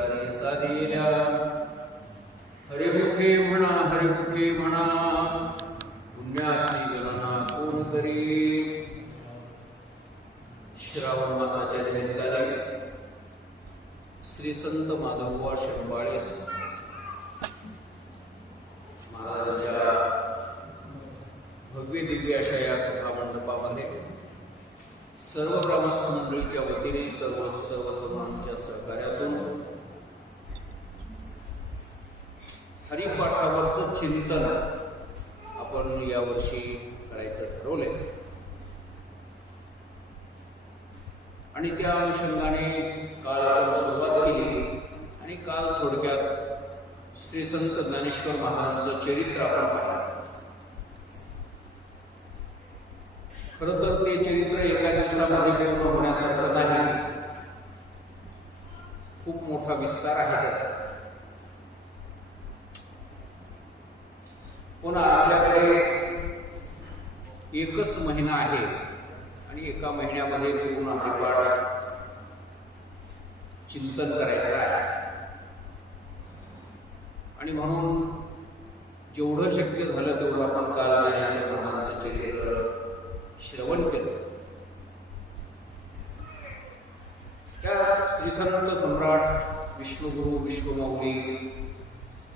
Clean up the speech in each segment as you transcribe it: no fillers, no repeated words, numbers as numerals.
सारी साधिल्या हरिमुखे म्हणा पुण्याची गणना कोण करी. श्रावण मासाच्या निमित्ताने श्री संत माधवबुवा शेंबाळे महाराजांच्या भव्य दिव्य अशा या सभा मंडपामध्ये सर्व ग्रामस्थ मंडळीच्या वतीने सर्व तरुणांच्या सहकार्यातून हरिपाठावरचं चिंतन आपण यावर्षी करायचं ठरवलंय आणि त्या अनुषंगाने काल आपण सुरुवात केली आणि काल थोडक्यात श्री संत ज्ञानेश्वर महाराजांचं चरित्र आपण पाहिलं. खरं तर ते चरित्र एका दिवसामध्ये पूर्ण होण्यासारखं नाही, खूप मोठा विस्तार आहे त्याचा. पण आपल्याकडे एकच महिना आहे आणि एका महिन्यामध्ये पूर्ण हरिपाठ चिंतन करायचं आहे आणि म्हणून जेवढं शक्य झालं तेवढं आपण काल ज्ञानेश्वर महाराजांचं चरित्र श्रवण केलं. त्या श्रीसंत सम्राट विश्वगुरु विश्वमौली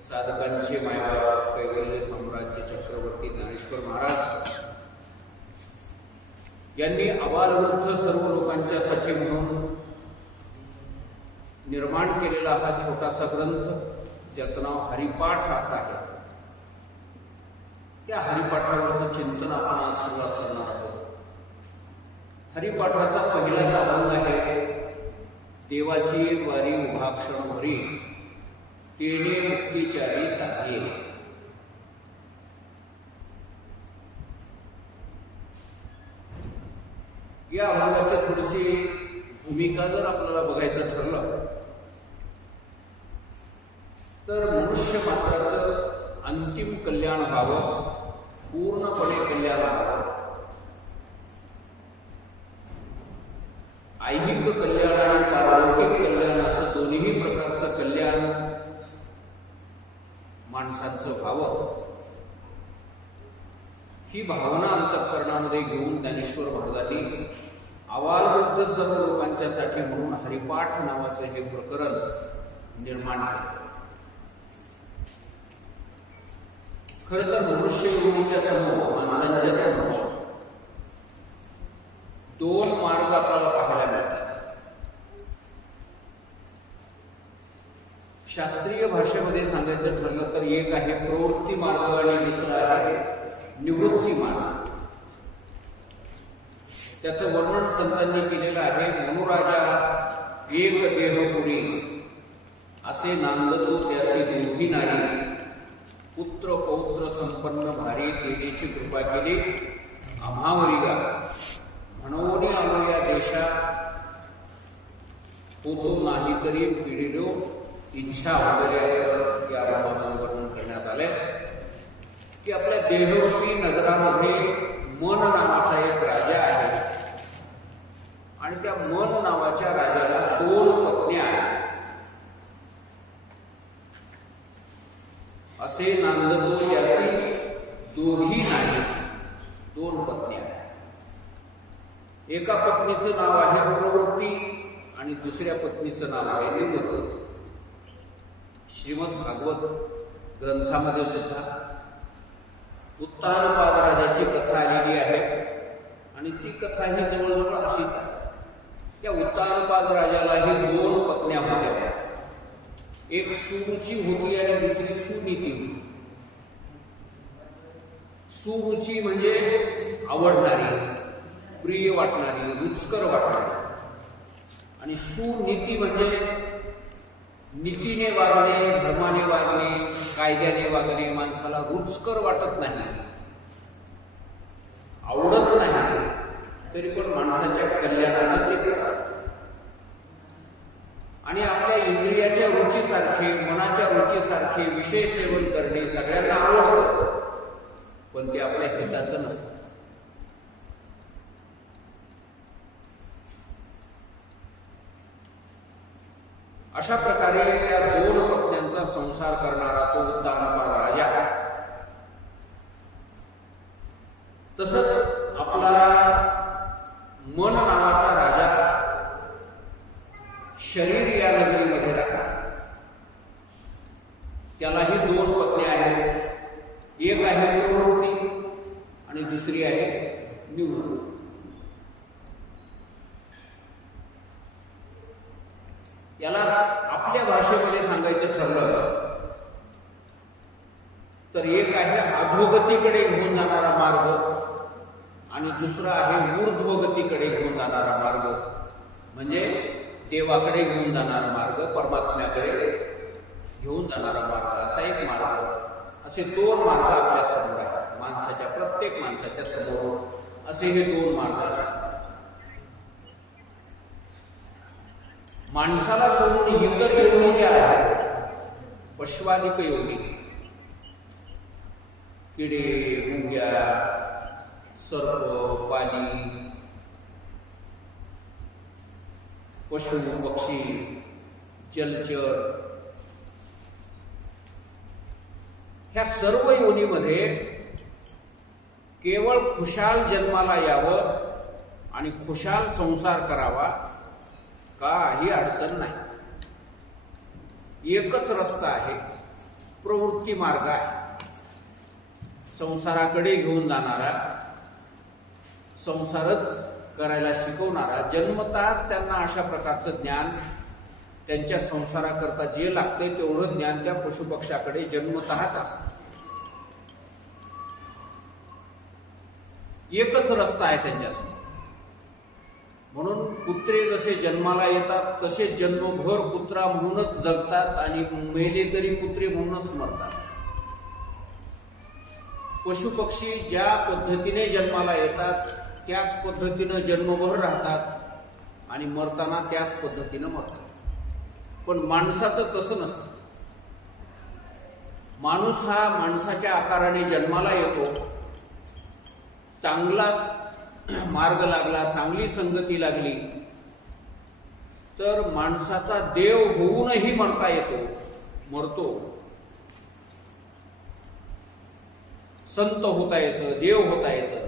साधकांचे मायबाप कैवल्य साम्राज्य चक्रवर्ती ज्ञानेश्वर महाराज यांनी आबालवृद्ध सर्व लोकांच्यासाठी म्हणून निर्माण केलेला हा छोटासा ग्रंथ ज्याचं नाव हरिपाठ असं आहे. त्या हरिपाठावरचं चिंतन आपण आज सुरुवात करणार आहोत. हरिपाठाचा पहिलाच अभंग आहे, देवाची वारी उभा क्षण भरी तेने मुक्तीचारी साधी. या अभंगाची थोडीशी भूमिका जर आपल्याला बघायचं ठरलं तर मनुष्य मात्राचं अंतिम कल्याण व्हावं, पूर्णपणे कल्याण व्हावं. ऐहिक कल्याण आणि पारलौकिक कल्याण असं दोन्ही प्रकारचं कल्याण माणसांचं व्हावं ही भावना अंतःकरणामध्ये घेऊन ज्ञानेश्वर महाराजांनी आबालवृद्ध सर्व लोकांच्यासाठी म्हणून हरिपाठ नावाचं हे प्रकरण निर्माण केलं. खरं तर मनुष्य योनीच्या समोर, माणसांच्या समोर दोन मार्ग आपल्याला पाहायला मिळतात. शास्त्रीय भाषेमध्ये सांगायचं ठरलं तर एक आहे प्रवृत्ती मार्ग आणि दुसरा आहे निवृत्ती मार्ग. त्याचं वर्णन संतांनी केलेलं आहे. मनोराजा एक देहपुरी असे नांदतो त्यासी दोघी नाही, पुत्र पौत्र संपन्न भारी तेनेची कृपा केली आम्हावरिगा, म्हणून आलो या देशात होतो नाही तरी पिढीलो इच्छा वगैरे असं या अभंगामध्ये वर्णन करण्यात आलंय की आपल्या देहरूपी नगरामध्ये मन नावाचा एक राजा आहे आणि त्या मन नावाच्या राजाला दोन पत्नी आहेत. असे नांदतो त्यासी दोघी नाही, दोन पत्नी आहेत. एका पत्नीचं नाव आहे प्रवृत्ती आणि दुसऱ्या पत्नीचं नाव आहे निवृत्ती. श्रीमद भागवत ग्रंथामध्ये सुद्धा उत्तानपाद राजाची कथा आलेली आहे आणि ती कथा ही जवळजवळ अशीच आहे. त्या उत्तानपाद राजालाही दोन पत्न्या होत्या. एक सुरुची होती आणि दुसरी सुनीती होती. सुरुची म्हणजे आवडणारी, प्रिय वाटणारी, रुचकर वाटणारी आणि सुनीती म्हणजे नीतीने वागणे, धर्माने वागणे, कायद्याने वागणे, माणसाला रुचकर वाटत नाही, आवडत नाही, तरी पण माणसाच्या कल्याणाचं तेच असतं. आणि आपल्या इंद्रियाच्या रुचीसारखे, मनाच्या रुचीसारखे विषय सेवन करणे सगळ्यांना आवडतं, पण ते आपल्या हिताचं नसतं. अशा प्रकारे त्या दोन पत्न्यांचा संसार करणारा तो उत्तानपाद राजा. तसंच आपला मन नावाचा राजा शरीर या नगरीमध्ये राहला. त्यालाही दोन पत्नी आहेत. एक आहे प्रवृत्ती आणि दुसरी आहे निवृत्ती. याला आपल्या भाषेमध्ये सांगायचं ठरलं तर एक आहे अधोगतीकडे घेऊन जाणारा मार्ग आणि दुसरा आहे ऊर्ध्वगतीकडे घेऊन जाणारा मार्ग, म्हणजे देवाकडे घेऊन जाणारा मार्ग, परमात्म्याकडे घेऊन जाणारा मार्ग, असा एक मार्ग. असे दोन मार्ग आपल्या समोर आहेत. माणसाच्या, प्रत्येक माणसाच्या समोर असे हे दोन मार्ग असतात. माणसाला सोडून इतर योनी ज्या आहेत, पशवादिक योनी, किडे, मुंग्या, सर्प, पाली, पशु, पक्षी, जलचर, ह्या सर्व योनीमध्ये केवळ खुशाल जन्माला यावं आणि खुशाल संसार करावा, काही अडचण नाही. एकच रस्ता आहे, प्रवृत्ती मार्ग आहे. संसाराकडे घेऊन जाणारा, संसारच करायला शिकवणारा, जन्मतःच त्यांना अशा प्रकारचं ज्ञान, त्यांच्या संसाराकरता जे लागते तेवढं ज्ञान त्या पशुपक्षाकडे जन्मतःच असतं. एकच रस्ता आहे त्यांच्यासमोर. म्हणून कुत्रे जसे जन्माला येतात तसे जन्मभर कुत्रा म्हणूनच जगतात आणि मेले तरी कुत्रे म्हणूनच मरतात. पशुपक्षी ज्या पद्धतीने जन्माला येतात त्याच पद्धतीनं जन्मभर राहतात आणि मरताना त्याच पद्धतीनं मरतात. पण माणसाचं तसं नसतं. माणूस हा माणसाच्या आकाराने जन्माला येतो. चांगला मार्ग लागला, चांगली संगती लागली तर माणसाचा देव होऊनही मरता येतो, मरतो. संत होता येतं, देव होता येतं,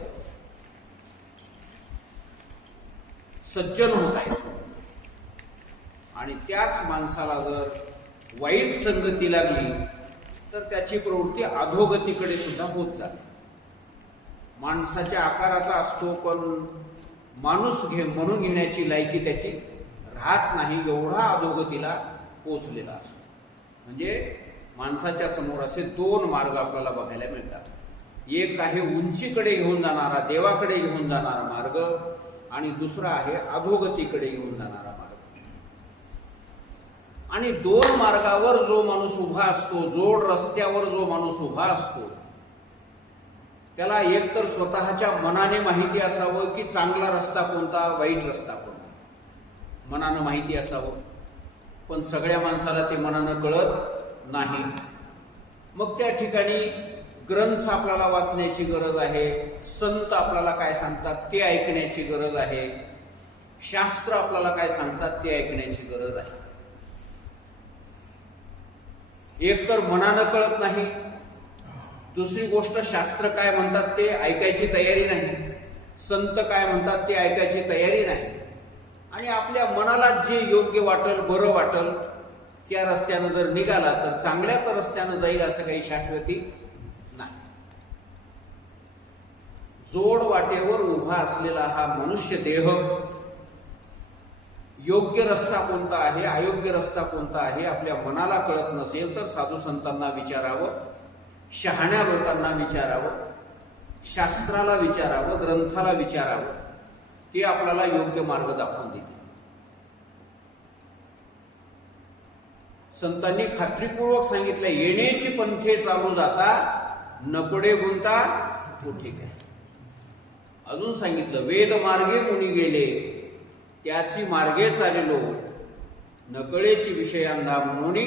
सज्जन होता येतं. आणि त्याच माणसाला जर वाईट संगती लागली तर त्याची प्रवृत्ती अधोगतीकडे सुद्धा होत जाते. माणसाच्या आकाराचा असतो पण माणूस म्हणून घेण्याची लायकी त्याची राहत नाही, एवढा अधोगतीला पोचलेला असतो. म्हणजे माणसाच्या समोर असे दोन मार्ग आपल्याला बघायला मिळतात. एक आहे उंचीकडे घेऊन जाणारा, देवाकडे घेऊन जाणारा मार्ग आणि दुसरा आहे अधोगतीकडे घेऊन जाणारा मार्ग. आणि दोन मार्गावर जो माणूस उभा असतो, जोड रस्त्यावर जो माणूस उभा असतो, त्याला एकतर स्वतःच्या मनाने माहिती असावं की चांगला रस्ता कोणता, वाईट रस्ता कोणता. मनानं माहिती असावं, पण सगळ्या माणसाला ते मनानं कळत नाही. मग त्या ठिकाणी ग्रंथ आपल्याला वाचण्याची गरज आहे, संत आपल्याला काय सांगतात ते ऐकण्याची गरज आहे, शास्त्र आपल्याला काय सांगतात ते ऐकण्याची गरज आहे. एक तर मनानं कळत नाही, दुसरी गोष्ट शास्त्र काय म्हणतात ते ऐकायची तयारी नाही, संत काय म्हणतात ते ऐकायची तयारी नाही. आणि आपल्या मनाला जे योग्य वाटेल, बरं वाटेल त्या रस्त्यानं जर निघाला तर चांगल्याच रस्त्यानं जाईल असं काही शाश्वती नाही. जोड वाटेवर उभा असलेला हा मनुष्य देह योग्य रस्ता कोणता आहे, अयोग्य रस्ता कोणता आहे आपल्या मनाला कळत नसेल तर साधू संतांना विचारावं, शहाण्या लोकांना विचारावं, शास्त्राला विचारावं, ग्रंथाला विचारावं. ते आपल्याला योग्य मार्ग दाखवून देईल. संतांनी खात्रीपूर्वक सांगितलं, येण्याची पंथे चालू जाता नकडे गुंता कुठे काय. अजून सांगितलं, वेद मार्गे मुनी गेले त्याची मार्गे चालिलो, नकळेची विषयांधा म्हणून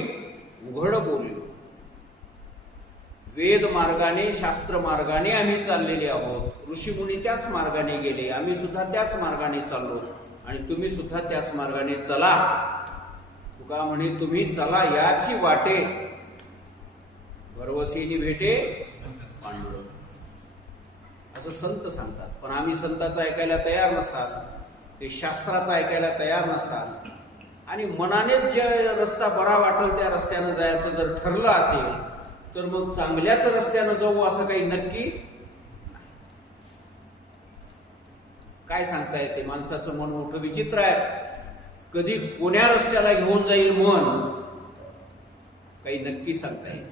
उघड बोललो. वेद मार्गाने, शास्त्र मार्गाने आम्ही चाललेले आहोत. ऋषीमुनी त्याच मार्गाने गेले, आम्ही सुद्धा त्याच मार्गाने चाललो आणि तुम्ही सुद्धा त्याच मार्गाने चला तुका म्हणे तुम्ही चला याची वाटे, भरवसेनी भेटे पांडुरंग, असं संत सांगतात. पण आम्ही संताचं ऐकायला तयार नसाल, ते शास्त्राचं ऐकायला तयार नसाल, आणि मनानेच जे रस्ता बरा वाटेल त्या रस्त्यानं जायचं जर ठरलं असेल तर मग चांगल्याच रस्त्यानं जाऊ असं काही नक्की नाही. काय सांगता येते, माणसाचं मन मोठं विचित्र आहे. कधी कोण्या रस्त्याला घेऊन जाईल मन, काही नक्की सांगता येईल.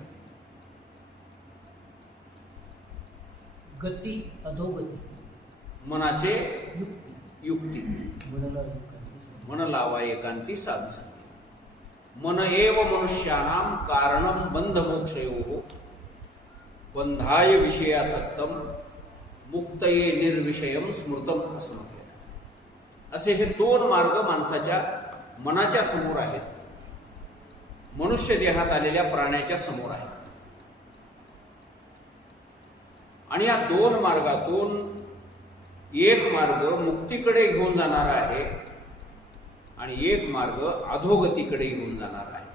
गती अधोगती मनाचे युक्ती मन लावा एकांती साधू. मन एव मनुष्यानां कारणं बंध मोक्षयोः बंधाय विषयासक्तम मुक्तये निर्विषयम स्मृतम असं म्हटलं. असे हे दोन मार्ग माणसाच्या मनाच्या समोर आहेत, मनुष्य देहात आलेल्या प्राण्याच्या समोर आहेत. आणि या दोन मार्गातून एक मार्ग मुक्तीकडे घेऊन जाणारा आहे आणि एक मार्ग अधोगतीकडे घेऊन जाणार आहे.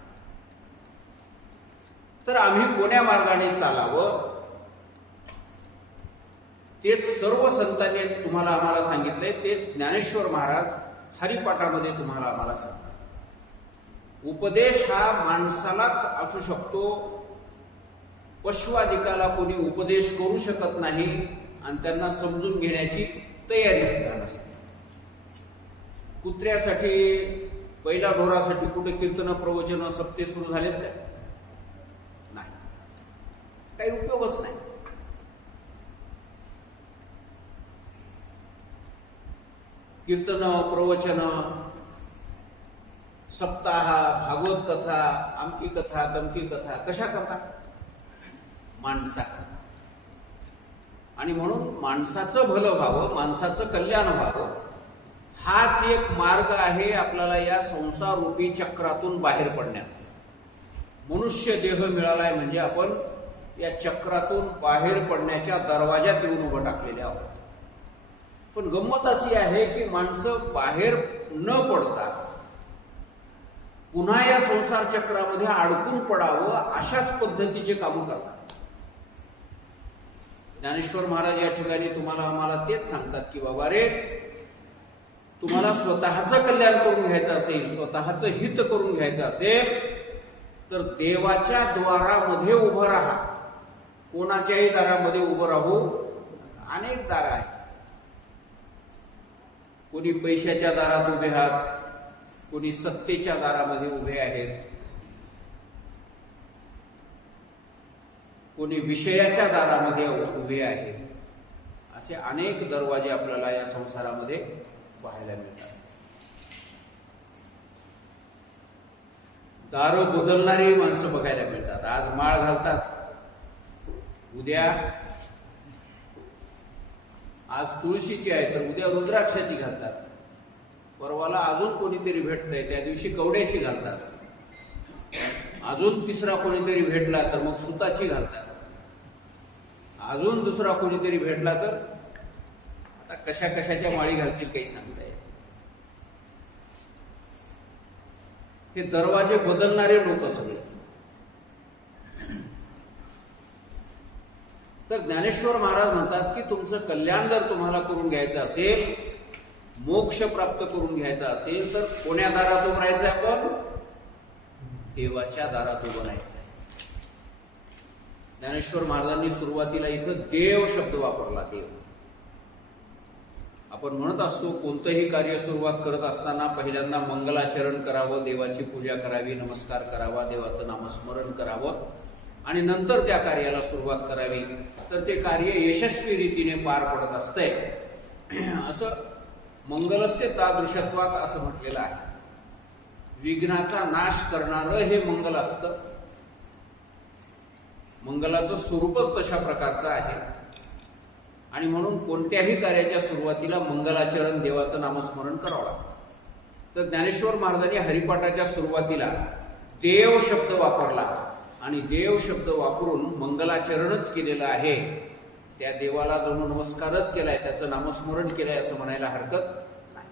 तर आम्ही कोण्या मार्गाने चालावं तेच सर्व संतांनी तुम्हाला आम्हाला सांगितलंय, तेच ज्ञानेश्वर महाराज हरिपाठामध्ये तुम्हाला आम्हाला सांगतात. उपदेश हा माणसालाच असू शकतो, पशुआदिकाला कोणी उपदेश करू शकत नाही आणि त्यांना समजून घेण्याची तयारी सुद्धा नसते. कुत्र्यासाठी, बैला ढोरासाठी कुठे कीर्तन प्रवचन सप्ते सुरू झालेत काय? नाही, काही उपयोगच नाही. कीर्तन प्रवचन सप्ताह भागवत कथा आमकी कथा तमकी कथा कशा करता? माणसा. आणि म्हणून माणसाचं भलं व्हावं, माणसाचं कल्याण व्हावं, हाच एक मार्ग आहे आपल्याला या संसार रूपी चक्रातून बाहेर पडण्याचा. मनुष्य देह मिळालाय म्हणजे आपण या चक्रातून बाहेर पडण्याच्या दरवाज्यात येऊन उभं टाकलेले आहोत. पण गंमत अशी आहे की माणसं बाहेर न पडता पुन्हा या संसार चक्रामध्ये अडकून पडावं अशाच पद्धतीचे कामं करतात. ज्ञानेश्वर महाराज या ठिकाणी तुम्हाला आम्हाला तेच सांगतात की बाबा रे, तुम्हाला स्वतःचं कल्याण करून घ्यायचं असेल, स्वतःचं हित करून घ्यायचं असेल तर देवाच्या द्वारामध्ये उभं राहा. कोणाच्याही दारामध्ये उभं राहू, अनेक दार आहेत. कोणी पैशाच्या दारात उभे आहात, कोणी सत्तेच्या दारामध्ये उभे आहेत, कोणी विषयाच्या दारामध्ये उभे आहेत. असे अनेक दरवाजे आपल्याला या संसारामध्ये पाहायला मिळतात. दार बदलणारी माणसं बघायला मिळतात. आज माळ घालतात, उद्या आज तुळशीची आहे तर उद्या रुद्राक्षाची घालतात, परवाला अजून कोणीतरी भेटतंय त्या दिवशी कवड्याची घालतात, अजून तिसरा कोणीतरी भेटला तर मग सुताची घालतात, अजून दुसरा कोणीतरी भेटला तर आता कशा कशाच्या माळी घालतील काही सांगता येत. हे दरवाजे बदलणारे लोक सगळे. तर ज्ञानेश्वर महाराज म्हणतात की तुमचं कल्याण जर तुम्हाला करून घ्यायचं असेल, मोक्ष प्राप्त करून घ्यायचा असेल तर कोण्या दारात उभं राहायचं? आपण देवाच्या दारात उभं राहायचं. ज्ञानेश्वर महाराजांनी सुरुवातीला इथं देव शब्द वापरला. देव आपण म्हणत असतो कोणतंही कार्य सुरुवात करत असताना पहिल्यांदा मंगलाचरण करावं, देवाची पूजा करावी, नमस्कार करावा, देवाचं नामस्मरण करावं आणि नंतर त्या कार्याला सुरुवात करावी, तर ते कार्य यशस्वी रीतीने पार पडत असतंय. असं मंगलस्य तादृशत्वात असं म्हटलेलं आहे. विघ्नाचा नाश करणारं हे मंगल असतं. मंगलाचं स्वरूपच तशा प्रकारचं आहे आणि म्हणून कोणत्याही कार्याच्या सुरुवातीला मंगलाचरण, देवाचं नामस्मरण करावं लागतं. तर ज्ञानेश्वर महाराजांनी हरिपाठाच्या सुरुवातीला देव शब्द वापरला आणि देव शब्द वापरून मंगलाचरणच केलेलं आहे. त्या देवाला जणू नमस्कारच केलाय, त्याचं नामस्मरण केलंय असं म्हणायला हरकत नाही.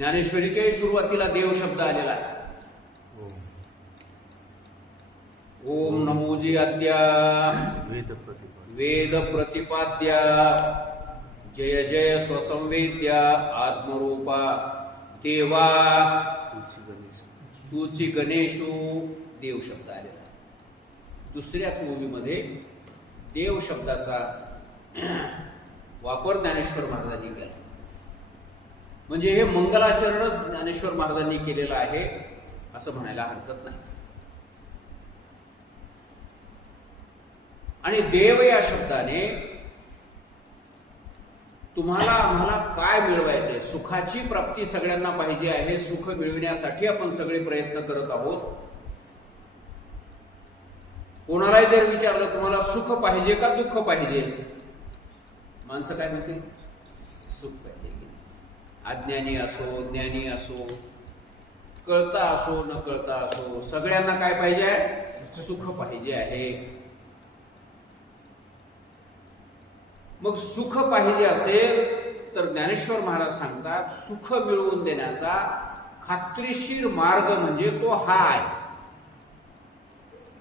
ज्ञानेश्वरीच्याही सुरुवातीला देव शब्द आलेला आहे. ओम नमोजी आद्या वेद प्रतिपाद्या जय जय स्वसंवेद्या आत्मरूपा देवा तूची गणेशू देव शब्द आलेला. दुसऱ्याच ओवीमध्ये देव शब्दाचा वापर ज्ञानेश्वर महाराजांनी केला. म्हणजे हे मंगलाचरणच ज्ञानेश्वर महाराजांनी केलेलं आहे असं म्हणायला हरकत नाही. आणि देव या शब्दाने तुम्हाला आम्हाला काय मिळवायचंय, सुखाची प्राप्ती सगळ्यांना पाहिजे आहे. सुख मिळविण्यासाठी आपण सगळे प्रयत्न करत आहोत. कोणालाही जर विचारलं तुम्हाला सुख पाहिजे का दुःख पाहिजे, माणसं काय म्हणतील? सुख पाहिजे. अज्ञानी असो ज्ञानी असो, कळता असो न कळता असो, सगळ्यांना काय पाहिजे आहे? सुख पाहिजे आहे. मग सुख पाहिजे असेल तर ज्ञानेश्वर महाराज सांगतात सुख मिळवून देण्याचा खात्रीशीर मार्ग म्हणजे तो हा आहे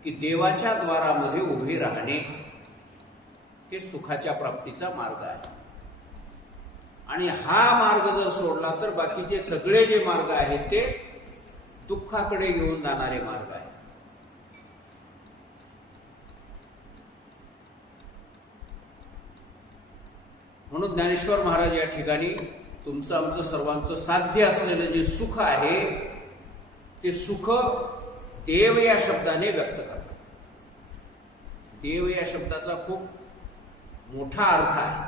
की देवाच्या द्वारामध्ये उभे राहणे. हे सुखाच्या प्राप्तीचा मार्ग आहे. आणि हा मार्ग जर सोडला तर बाकीचे सगळे जे मार्ग आहेत ते दुःखाकडे घेऊन जाणारे मार्ग आहेत. म्हणून ज्ञानेश्वर महाराज या ठिकाणी तुमचं आमचं सर्वांचं साध्य असलेलं जे सुख आहे ते सुख देव या शब्दाने व्यक्त करतात. देव या शब्दाचा खूप मोठा अर्थ आहे.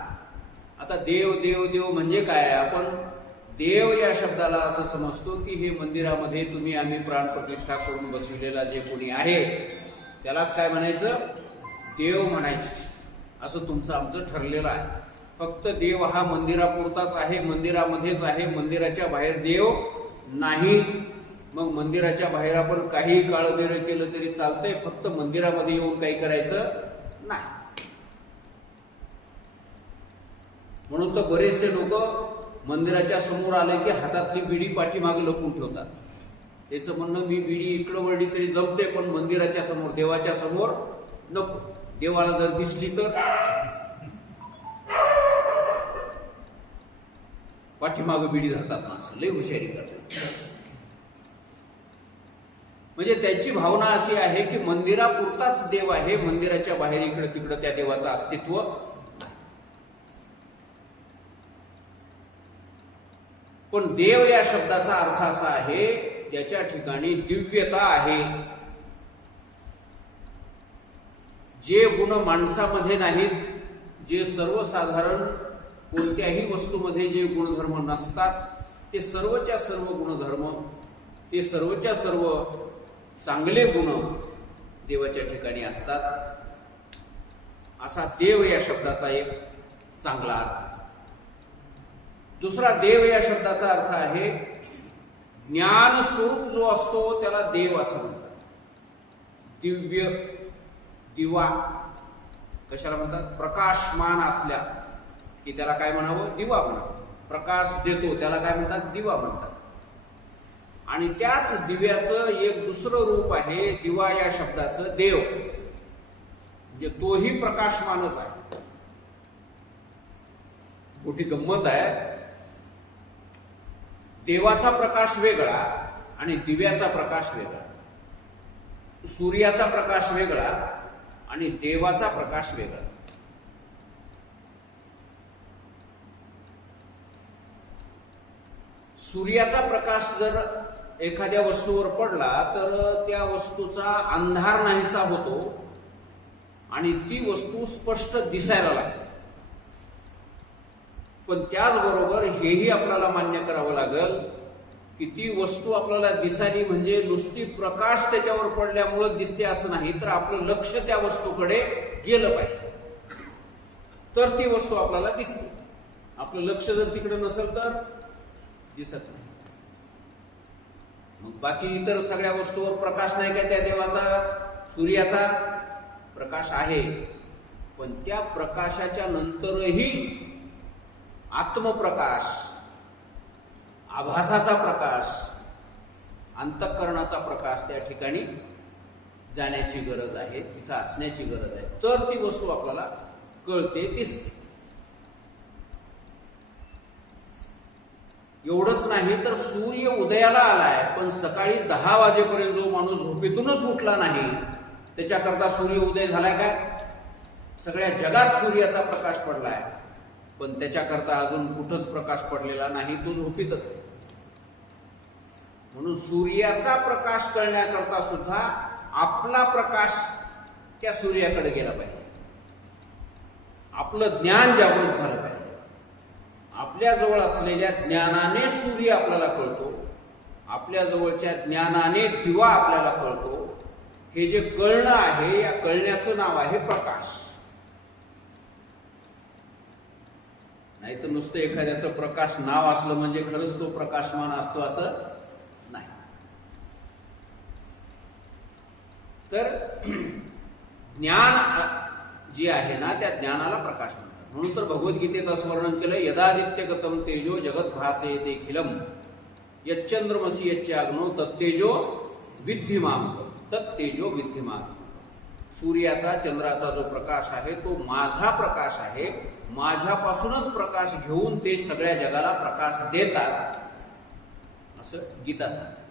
आता देव देव देव म्हणजे काय? आपण देव या शब्दाला असं समजतो की हे मंदिरामध्ये तुम्ही आम्ही प्राणप्रतिष्ठा करून बसविलेला जे कोणी आहे त्यालाच काय म्हणायचं? देव म्हणायचं. असं तुमचं आमचं ठरलेलं आहे. फक्त देव हा मंदिरापुरताच आहे, मंदिरामध्येच आहे, मंदिराच्या बाहेर देव नाही. मग मंदिराच्या बाहेर आपण काही काळबेर केलं तरी चालतंय, फक्त मंदिरामध्ये येऊन काही करायचं नाही. म्हणून तर बरेचसे लोक मंदिराच्या समोर आले की हातातली बिडी पाठीमागे लपून ठेवतात. त्याचं म्हणणं मी बिडी इकडं वळली तरी जमते, पण मंदिराच्या समोर देवाच्या समोर नको. देवाला जर दिसली तर पाठीमागे बिडी धरतात माणसं, लय हुशारी करतात. म्हणजे त्याची भावना अशी आहे की मंदिरापुरताच देव आहे, मंदिराच्या बाहेर इकडं तिकडं त्या देवाचं अस्तित्व. पण देव या शब्दाचा अर्थ असा आहे ज्याच्या ठिकाणी दिव्यता आहे. जे गुण माणसामध्ये नाहीत, जे सर्वसाधारण कोणत्याही वस्तूमध्ये जे गुणधर्म नसतात, ते सर्वच्या सर्व गुणधर्म, ते सर्वच्या सर्व चांगले गुण देवाच्या ठिकाणी असतात. असा देव या शब्दाचा एक चांगला अर्थ. दुसरा देव या शब्दाचा अर्थ आहे ज्ञान स्वरूप जो असतो त्याला देव असं म्हणतात. दिव्य, दिवा कशाला म्हणतात? प्रकाशमान असल्या की त्याला काय म्हणावं? दिवा म्हणावं. प्रकाश देतो त्याला काय म्हणतात? दिवा म्हणतात. आणि त्याच दिव्याचं एक दुसरं रूप आहे दिवा या शब्दाचं देव. म्हणजे तोही प्रकाशमानच आहे. मोठी गंमत आहे. देवाचा प्रकाश वेगळा आणि दिव्याचा प्रकाश वेगळा. सूर्याचा प्रकाश वेगळा आणि देवाचा प्रकाश वेगळा. सूर्याचा प्रकाश जर एखाद्या वस्तूवर पडला तर त्या वस्तूचा अंधार नाहीसा होतो आणि ती वस्तू स्पष्ट दिसायला लागते. पण त्याचबरोबर हेही आपल्याला मान्य करावं लागेल की ती वस्तू आपल्याला दिसाली म्हणजे नुसती प्रकाश त्याच्यावर पडल्यामुळे दिसते असं नाही, तर आपलं लक्ष त्या वस्तूकडे गेलं पाहिजे तर ती वस्तू आपल्याला दिसते. आपलं लक्ष जर तिकडे नसेल तर दिसत नाही. मग बाकी इतर सगळ्या वस्तूवर प्रकाश नाही का? त्या देवाचा, सूर्याचा प्रकाश आहे. पण त्या प्रकाशाच्या नंतरही आत्मप्रकाश, आभासाचा प्रकाश, अंतःकरणाचा प्रकाश त्या ठिकाणी जाण्याची गरज आहे, तिथं असण्याची गरज आहे, तर ती वस्तू आपल्याला कळते, दिसते. एवढंच नाही तर सूर्य उदयाला आलाय, पण सकाळी 10 वाजेपर्यंत जो माणूस झोपेतूनच उठला नाही, त्याच्याकरता सूर्य उदय झालाय काय? सगळ्या जगात सूर्याचा प्रकाश पडलाय, पण त्याच्याकरता अजून कुठंच प्रकाश पडलेला नाही, तो झोपेतच आहे. म्हणून सूर्याचा प्रकाश कळण्याकरता सुद्धा आपला प्रकाश त्या सूर्याकडे गेला पाहिजे. आपलं ज्ञान जागृत झालं पाहिजे. आपल्या जवळ असलेल्या ज्ञानाने सूर्य आपल्याला कळतो, आपल्या जवळच्या ज्ञानाने दिवा आपल्याला कळतो. हे जे कळणं आहे, या कळण्याचं नाव आहे प्रकाश. नाही तर नुसतं एखाद्याचं प्रकाश नाव असलं म्हणजे खरंच तो प्रकाशमान असतो असं नाही. तर ज्ञान जे आहे ना, त्या ज्ञानाला प्रकाश म्हणतात. म्हणून तर भगवद्गीतेत असं वर्णन केलं, यदादित्यगतम तेजो जगत भासयते खिलम यच्चंद्रमसी यच्चाग्नो तत्तेजो विद्धिमाम तत्तेजो विद्धिमाम. सूर्याचा, चंद्राचा जो प्रकाश आहे तो माझा प्रकाश आहे. माझ्यापासूनच प्रकाश घेऊन ते सगळ्या जगाला प्रकाश देतात, असं गीता सांगते.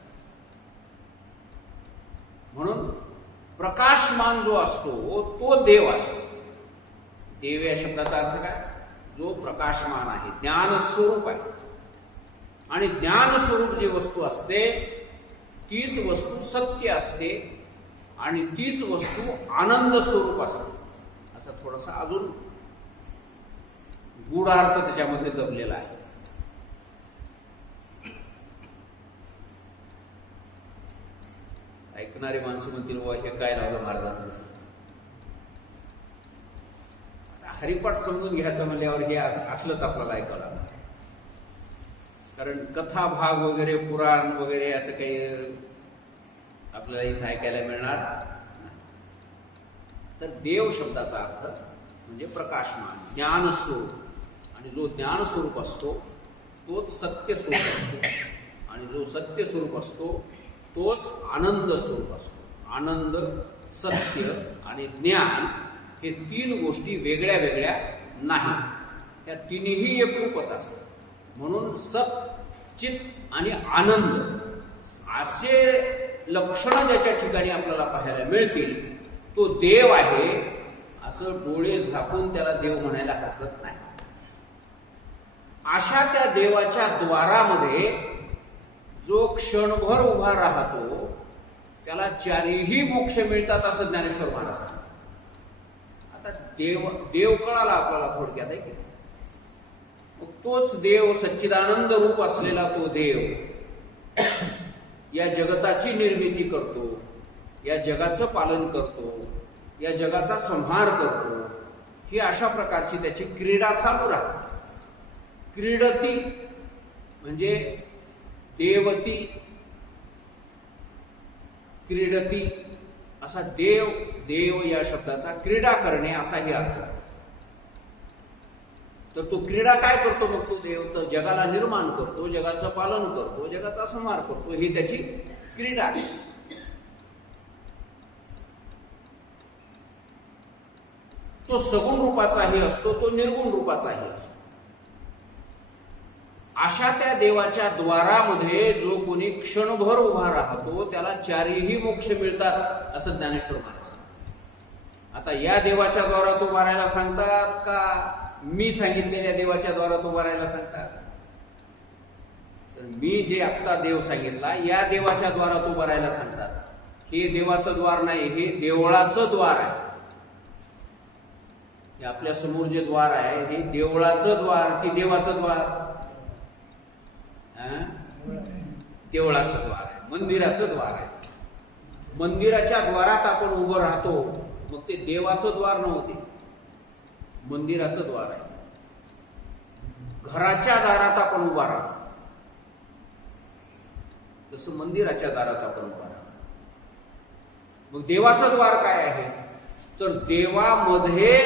म्हणून प्रकाशमान जो असतो तो देव असतो. देव या शब्दाचा अर्थ काय? जो प्रकाशमान आहे, ज्ञान स्वरूप आहे. आणि ज्ञान स्वरूप जी वस्तू असते तीच वस्तू सत्य असते आणि तीच वस्तू आनंद स्वरूप असते. असा थोडासा अजून गूढार्थ त्याच्यामध्ये दबलेला आहे. ऐकणारी माणसं म्हणतील, व हे काय लावलं महाराजांचं. हरिपाठ समजून घ्यायचं म्हणल्यावर हे असलंच आपल्याला ऐकावं लागतं. कारण कथा भाग वगैरे, पुराण वगैरे असं काही आपल्याला इथं ऐकायला मिळणार नाही. तर देव शब्दाचा अर्थ म्हणजे प्रकाशमान, ज्ञानस्वरूप. आणि जो ज्ञान स्वरूप असतो तोच सत्य स्वरूप असतो, आणि जो सत्य स्वरूप असतो तोच आनंद स्वरूप असतो. आनंद, सत्य आणि ज्ञान हे 3 गोष्टी वेगळ्या वेगळ्या नाही, त्या तिन्ही एकरूपच असतात. म्हणून सत, चित आणि आनंद असे लक्षणं ज्याच्या ठिकाणी आपल्याला पाहायला मिळतील तो देव आहे, असं डोळे झाकून त्याला देव म्हणायला हरकत नाही. अशा त्या देवाच्या द्वारामध्ये जो क्षणभर उभा राहतो त्याला 4ही मोक्ष मिळतात, असं ज्ञानेश्वर महाराज सांगतात. आता देव कळाला आपल्याला थोडक्यात, आहे की मग तोच देव, सच्चिदानंद रूप असलेला तो देव या जगताची निर्मिती करतो, या जगाचं पालन करतो, या जगाचा संहार करतो. ही अशा प्रकारची त्याची क्रीडा चालू राहते. क्रीडती म्हणजे देवती, क्रीडती असा देव, देव या शब्दाचा क्रीडा करणे असाही अर्थ. तर तो क्रीडा काय करतो मग तो देव? तर जगाला निर्माण करतो, जगाचं पालन करतो, जगाचा संहार करतो, ही त्याची क्रीडा आहे. तो सगुण रूपाचाही असतो, तो निर्गुण रूपाचाही असतो. अशा त्या देवाच्या द्वारामध्ये जो कोणी क्षणभर उभा राहतो त्याला 4ही मोक्ष मिळतात, असं ज्ञानेश्वर महाराज सांगतात. आता या देवाच्या द्वारात उभा राहायला सांगतात का मी सांगितलेल्या देवाच्या द्वारात उभा राहायला सांगतात? तर मी जे आत्ता देव सांगितला या देवाच्या द्वारात उभा राहायला सांगतात. हे देवाचं द्वार नाही, हे देवळाचं द्वार आहे. हे आपल्या समोर जे द्वार आहे हे देवळाचं द्वार की देवाचं द्वार? देवळाचं द्वार आहे, मंदिराचं द्वार आहे. मंदिराच्या द्वारात आपण उभं राहतो, मग ते देवाचं द्वार नव्हते, मंदिराचं द्वार आहे. घराच्या दारात आपण उभा राहतो तसं मंदिराच्या दारात आपण उभा राहतो. मग देवाचं द्वार काय आहे? तर देवामध्ये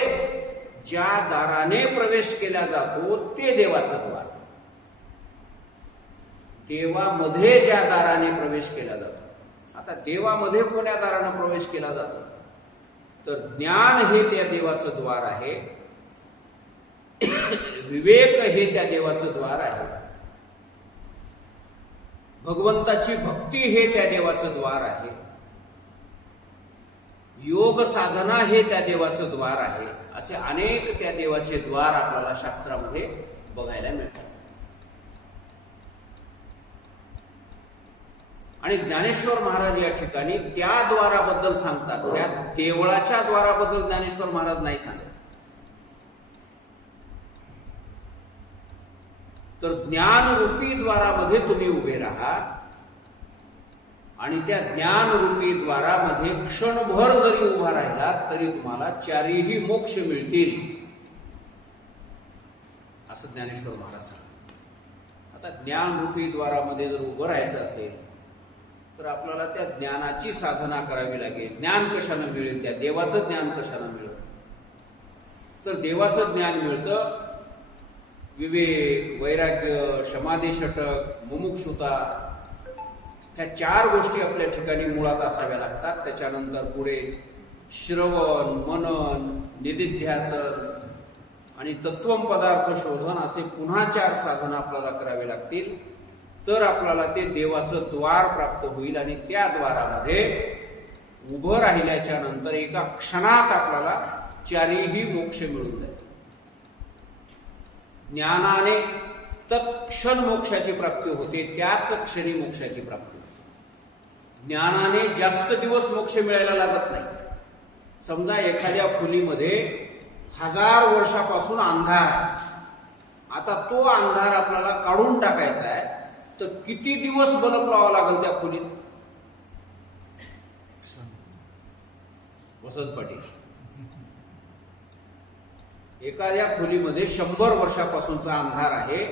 ज्या दाराने प्रवेश केला जातो ते देवाचं द्वार. देवामध्ये ज्या दाराने प्रवेश केला जातो. आता देवामध्ये कोण्या दाराने प्रवेश केला जातो? तर ज्ञान हे त्या देवाचं द्वार आहे, विवेक हे त्या देवाचं द्वार आहे, भगवंताची भक्ती हे त्या देवाचं द्वार आहे, योग साधना हे त्या देवाचं द्वार आहे. असे अनेक त्या देवाचे द्वार आपल्याला शास्त्रामध्ये बघायला मिळतात. आणि ज्ञानेश्वर महाराज या ठिकाणी त्या द्वाराबद्दल सांगतात. त्या देवळाच्या द्वाराबद्दल ज्ञानेश्वर महाराज नाही सांगत. तर ज्ञानरूपी द्वारामध्ये तुम्ही उभे राहा आणि त्या ज्ञानरूपी द्वारामध्ये क्षणभर जरी उभा राहिलात तरी तुम्हाला चारीही मोक्ष मिळतील, असं ज्ञानेश्वर महाराज सांगतात. आता ज्ञानरूपी द्वारामध्ये जर उभं राहायचं असेल तर आपल्याला त्या ज्ञानाची साधना करावी लागेल. ज्ञान कशानं मिळेल? त्या देवाचं ज्ञान कशानं मिळेल? तर देवाचं ज्ञान मिळतं विवेक, वैराग्य, समाधी षटक, मुमुक्षुता, ह्या 4 गोष्टी आपल्या ठिकाणी मुळात असाव्या लागतात. त्याच्यानंतर पुढे श्रवण, मनन, निदिध्यासन आणि तत्वम पदार्थ शोधन असे पुन्हा 4 साधना आपल्याला करावे लागतील. तर आपल्याला ते देवाचं द्वार प्राप्त होईल आणि त्या द्वारामध्ये उभं राहिल्याच्या नंतर एका क्षणात आपल्याला चारीही मोक्ष मिळून जाईल. ज्ञानाने तत्क्षण मोक्षाची प्राप्ती होते, त्याच क्षणी मोक्षाची प्राप्ती होते. ज्ञानाने जास्त दिवस मोक्ष मिळायला लागत नाही. समजा एखाद्या खोलीमध्ये 1000 वर्षापासून अंधार आहे, आता तो अंधार आपल्याला काढून टाकायचा आहे, तर किती दिवस बल्ब लावावा लागेल त्या खोलीत? वसंत पाटील, एखाद्या खोलीमध्ये 100 वर्षापासूनचा अंधार आहे,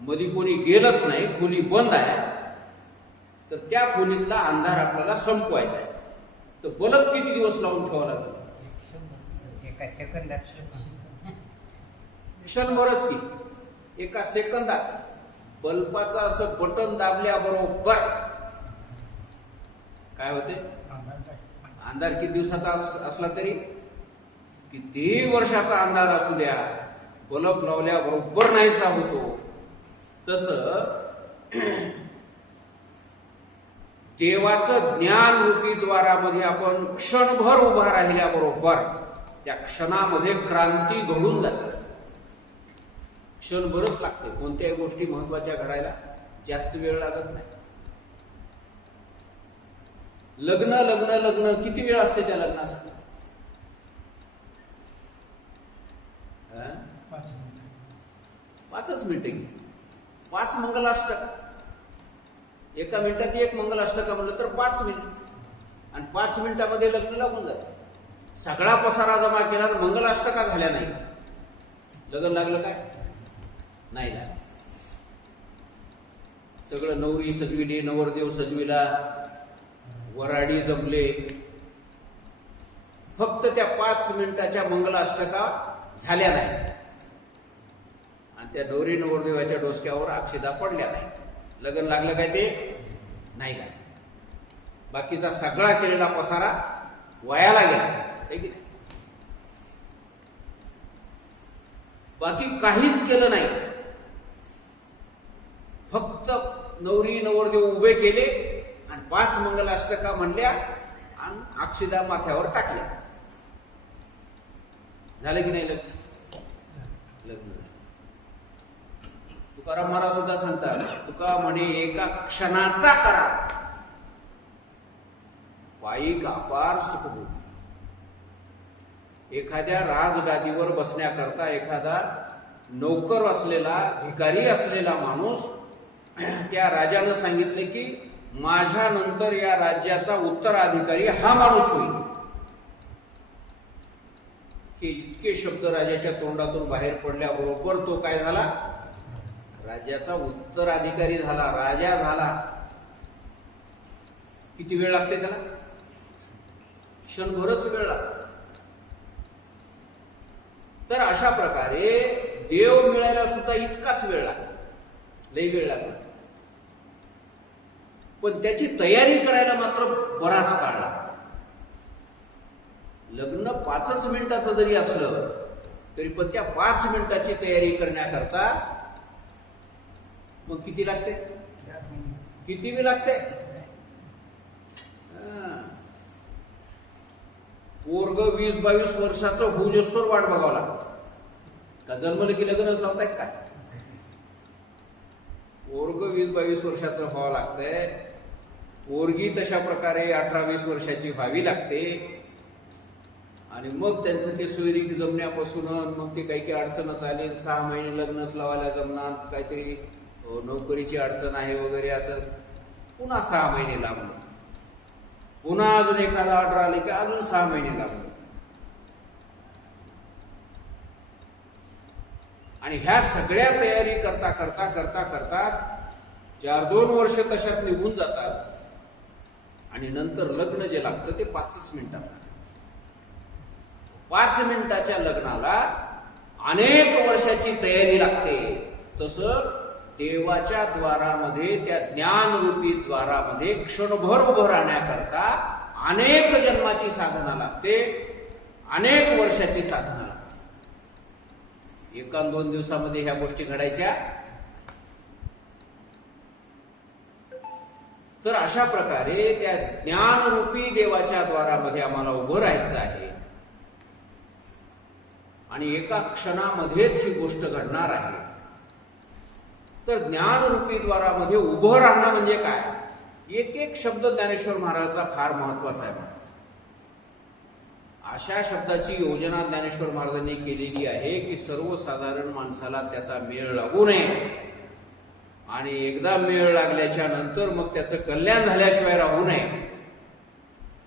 मध्ये कोणी गेलंच नाही, खोली बंद आहे, तर त्या खोलीतला अंधार आपल्याला संपवायचा आहे, तर बल्ब किती दिवस लावून ठेवावा लागेल? क्षणभरच की एका सेकंदात बल्बाचं असं बटन दाबल्याबरोबर काय होते? अंधार किती दिवसाचा असला तरी, किती वर्षाचा अंधार असू द्या, बल्ब लावल्याबरोबर नाहीसा होतो. तसं देवाचं ज्ञान रूपी द्वारामध्ये आपण क्षणभर उभा राहिल्याबरोबर त्या क्षणामध्ये क्रांती घडून जाते. क्षणभरच लागते. कोणत्याही गोष्टी महत्वाच्या घडायला जास्त वेळ लागत नाही. लग्न लग्न लग्न किती वेळ असते त्या लग्नासाठी? 5 मिनिटं. 5 मंगलाष्टक, एका मिनिटात एक मंगलाष्टक म्हणलं तर 5 मिनिट, आणि 5 मिनिटामध्ये लग्न लागून जातं. सगळा पसारा जमा केला तर मंगलाष्टका झाल्या नाही, लग्न लागलं काय? नाही लागलं. सगळं नवरी सजविली, नवरदेव सजविला, वराडी जमले, फक्त त्या 5 मिनिटाच्या मंगलाष्टका झाल्या नाही आणि त्या नवरी नवरदेवाच्या डोसक्यावर अक्षदा पडल्या नाही. लग्न लागलं काय? ते नाही लागलं. बाकीचा सगळा केलेला पसारा वायाला गेला. बाकी काहीच केलं नाही, फक्त नवरी नवरदेव उभे केले आणि 5 मंगलाष्टका म्हणल्या आणि अक्षदा माथ्यावर टाकल्या. झालं की नाही लग्न? लग्न. तुकाराम महाराज सुद्धा सांगतात, तुका म्हणे एका क्षणाचा करा पायी अपार सुख होईल. एखाद्या राजगादीवर बसण्याकरता एखादा नौकर असलेला, भिकारी असलेला माणूस, त्या राजानं सांगितले की माझ्या नंतर या राज्याचा उत्तराधिकारी हा माणूस होईल. हे इतके शब्द राजाच्या तोंडातून बाहेर पडल्याबरोबर तो काय झाला? राज्याचा उत्तराधिकारी झाला, राजा झाला. किती वेळ लागते त्याला? क्षणभरच वेळ लागतो. तर अशा प्रकारे देव मिळायला सुद्धा इतकाच वेळ लागतो, लई वेळ लागतो. पण त्याची तयारी करायला मात्र बराच काळ लागतो. लग्न 5च मिनिटाचं जरी असलं तरी पण त्या 5 मिनिटाची तयारी करण्याकरता मग किती लागते? किती वेळ लागते? पोरग 20-22 वर्षाचं होऊ जसोर वाट बघावं लागतं का? जन्मलं की लग्नच लावताय काय? पोरग 20-22 वर्षाचं व्हावं लागतंय. पोरगी तशा प्रकारे 18-20 वर्षाची व्हावी लागते. आणि मग त्यांचं ते सोयरीक जमण्यापासून मग ते काही अडचणच आली. 6 महिने लग्नच लावायला जमणार, काहीतरी नोकरीची अडचण आहे वगैरे असं. पुन्हा 6 महिने लागलं. पुन्हा अजून एखादा ऑर्डर आली की अजून 6 महिने लागले. आणि ह्या सगळ्या तयारी करता करता करता करता 4-2 वर्ष तशात निघून जातात. आणि नंतर लग्न जे लागतं ते 5च मिनिटात. 5 मिनिटाच्या लग्नाला अनेक वर्षाची तयारी लागते. तसं देवाच्या द्वारामध्ये, त्या ज्ञानरूपी द्वारामध्ये क्षणभर उभं राहण्याकरता अनेक जन्माची साधना लागते, अनेक वर्षाची साधना लागते. 1-2 दिवसामध्ये ह्या गोष्टी घडायच्या. तर अशा प्रकारे त्या ज्ञानरूपी देवाच्या द्वारामध्ये आम्हाला उभं राहायचं आहे. आणि एका क्षणामध्येच ही गोष्ट घडणार आहे. तर ज्ञानरूपी द्वारामध्ये उभं राहणं म्हणजे काय? एक एक शब्द ज्ञानेश्वर महाराजांचा फार महत्वाचा आहे. अशा शब्दाची योजना ज्ञानेश्वर महाराजांनी केलेली आहे की सर्वसाधारण माणसाला त्याचा मेळ लागू नये. आणि एकदा मेळ लागल्याच्या नंतर मग त्याचं कल्याण झाल्याशिवाय राहू नये.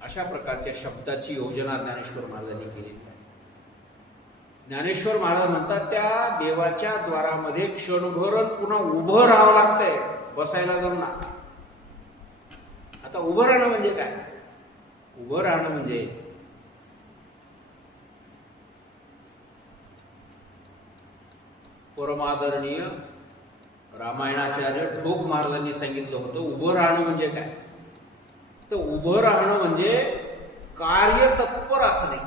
अशा प्रकारच्या शब्दाची योजना ज्ञानेश्वर महाराजांनी केलेली आहे. ज्ञानेश्वर महाराज म्हणतात त्या देवाच्या द्वारामध्ये क्षणभर पुन्हा उभं राहावं लागतंय, बसायला जमणार. आता उभं राहणं म्हणजे काय? उभं राहणं म्हणजे परमादरणीय रामायणाचार्य ठोक महाराजांनी सांगितलं होतं उभं राहणं म्हणजे काय? तर उभं राहणं म्हणजे कार्यतत्पर असणे.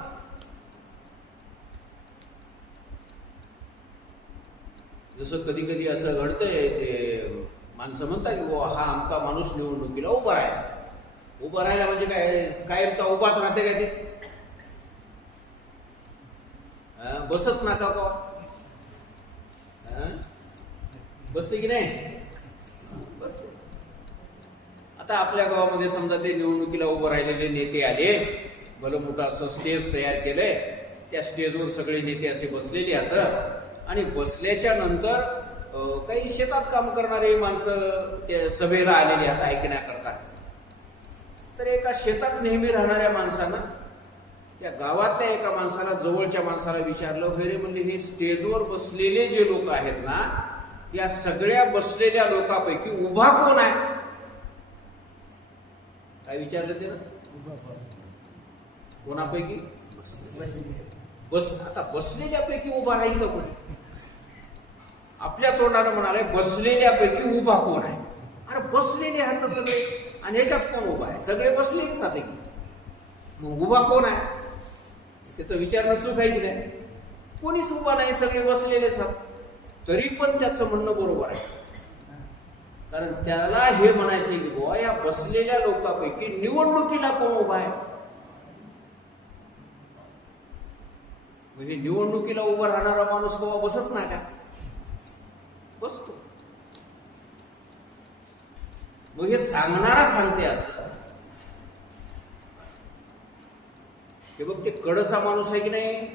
जसं कधी कधी असं घडतंय, ते माणसं म्हणतात की हा आमचा माणूस निवडणुकीला उभा राहिला. उभा राहिला म्हणजे काय? कायमचा उभाच राहते काय? ते बसच नका का? बसते की नाही? बसते. आता आपल्या गावामध्ये समजा ते निवडणुकीला उभं राहिलेले नेते आले, भलं मोठं असं स्टेज तयार केलंय. त्या स्टेजवर सगळे नेते असे बसलेले आहेत. आणि बसल्याच्या नंतर काही शेतात काम करणारे माणसं त्या सभेला आलेले आहेत ऐकण्याकरता. तर एका शेतात नेहमी राहणाऱ्या माणसानं त्या गावातल्या एका माणसाला, जवळच्या माणसाला विचारलं, होय म्हणजे हे स्टेजवर बसलेले जे लोक आहेत ना, या सगळ्या बसलेल्या लोकांपैकी उभा कोण आहे? काय विचारलं ते ना? कोणापैकी? बस. आता बसलेल्यापैकी उभा राहील का कोणी? आपल्या तोंडानं म्हणाले बसलेल्यापैकी उभा कोण आहे? अरे बसलेले आहेत सगळे, आणि याच्यात कोण उभा आहे? सगळे बसलेलेच आहेत की. मग उभा कोण आहे? त्याचं विचारणं चूक आहे की नाही? कोणीच उभा नाही, सगळे बसलेलेच आहेत. तरी पण त्याचं म्हणणं बरोबर आहे. कारण त्याला हे म्हणायचे की बुवा या बसलेल्या लोकांपैकी निवडणुकीला कोण उभा आहे? म्हणजे निवडणुकीला उभा राहणारा माणूस बाबा बसच नाही का? बसतो. मग हे सांगणारा सांगते असं हे बघ, ते कडचा माणूस आहे की नाही,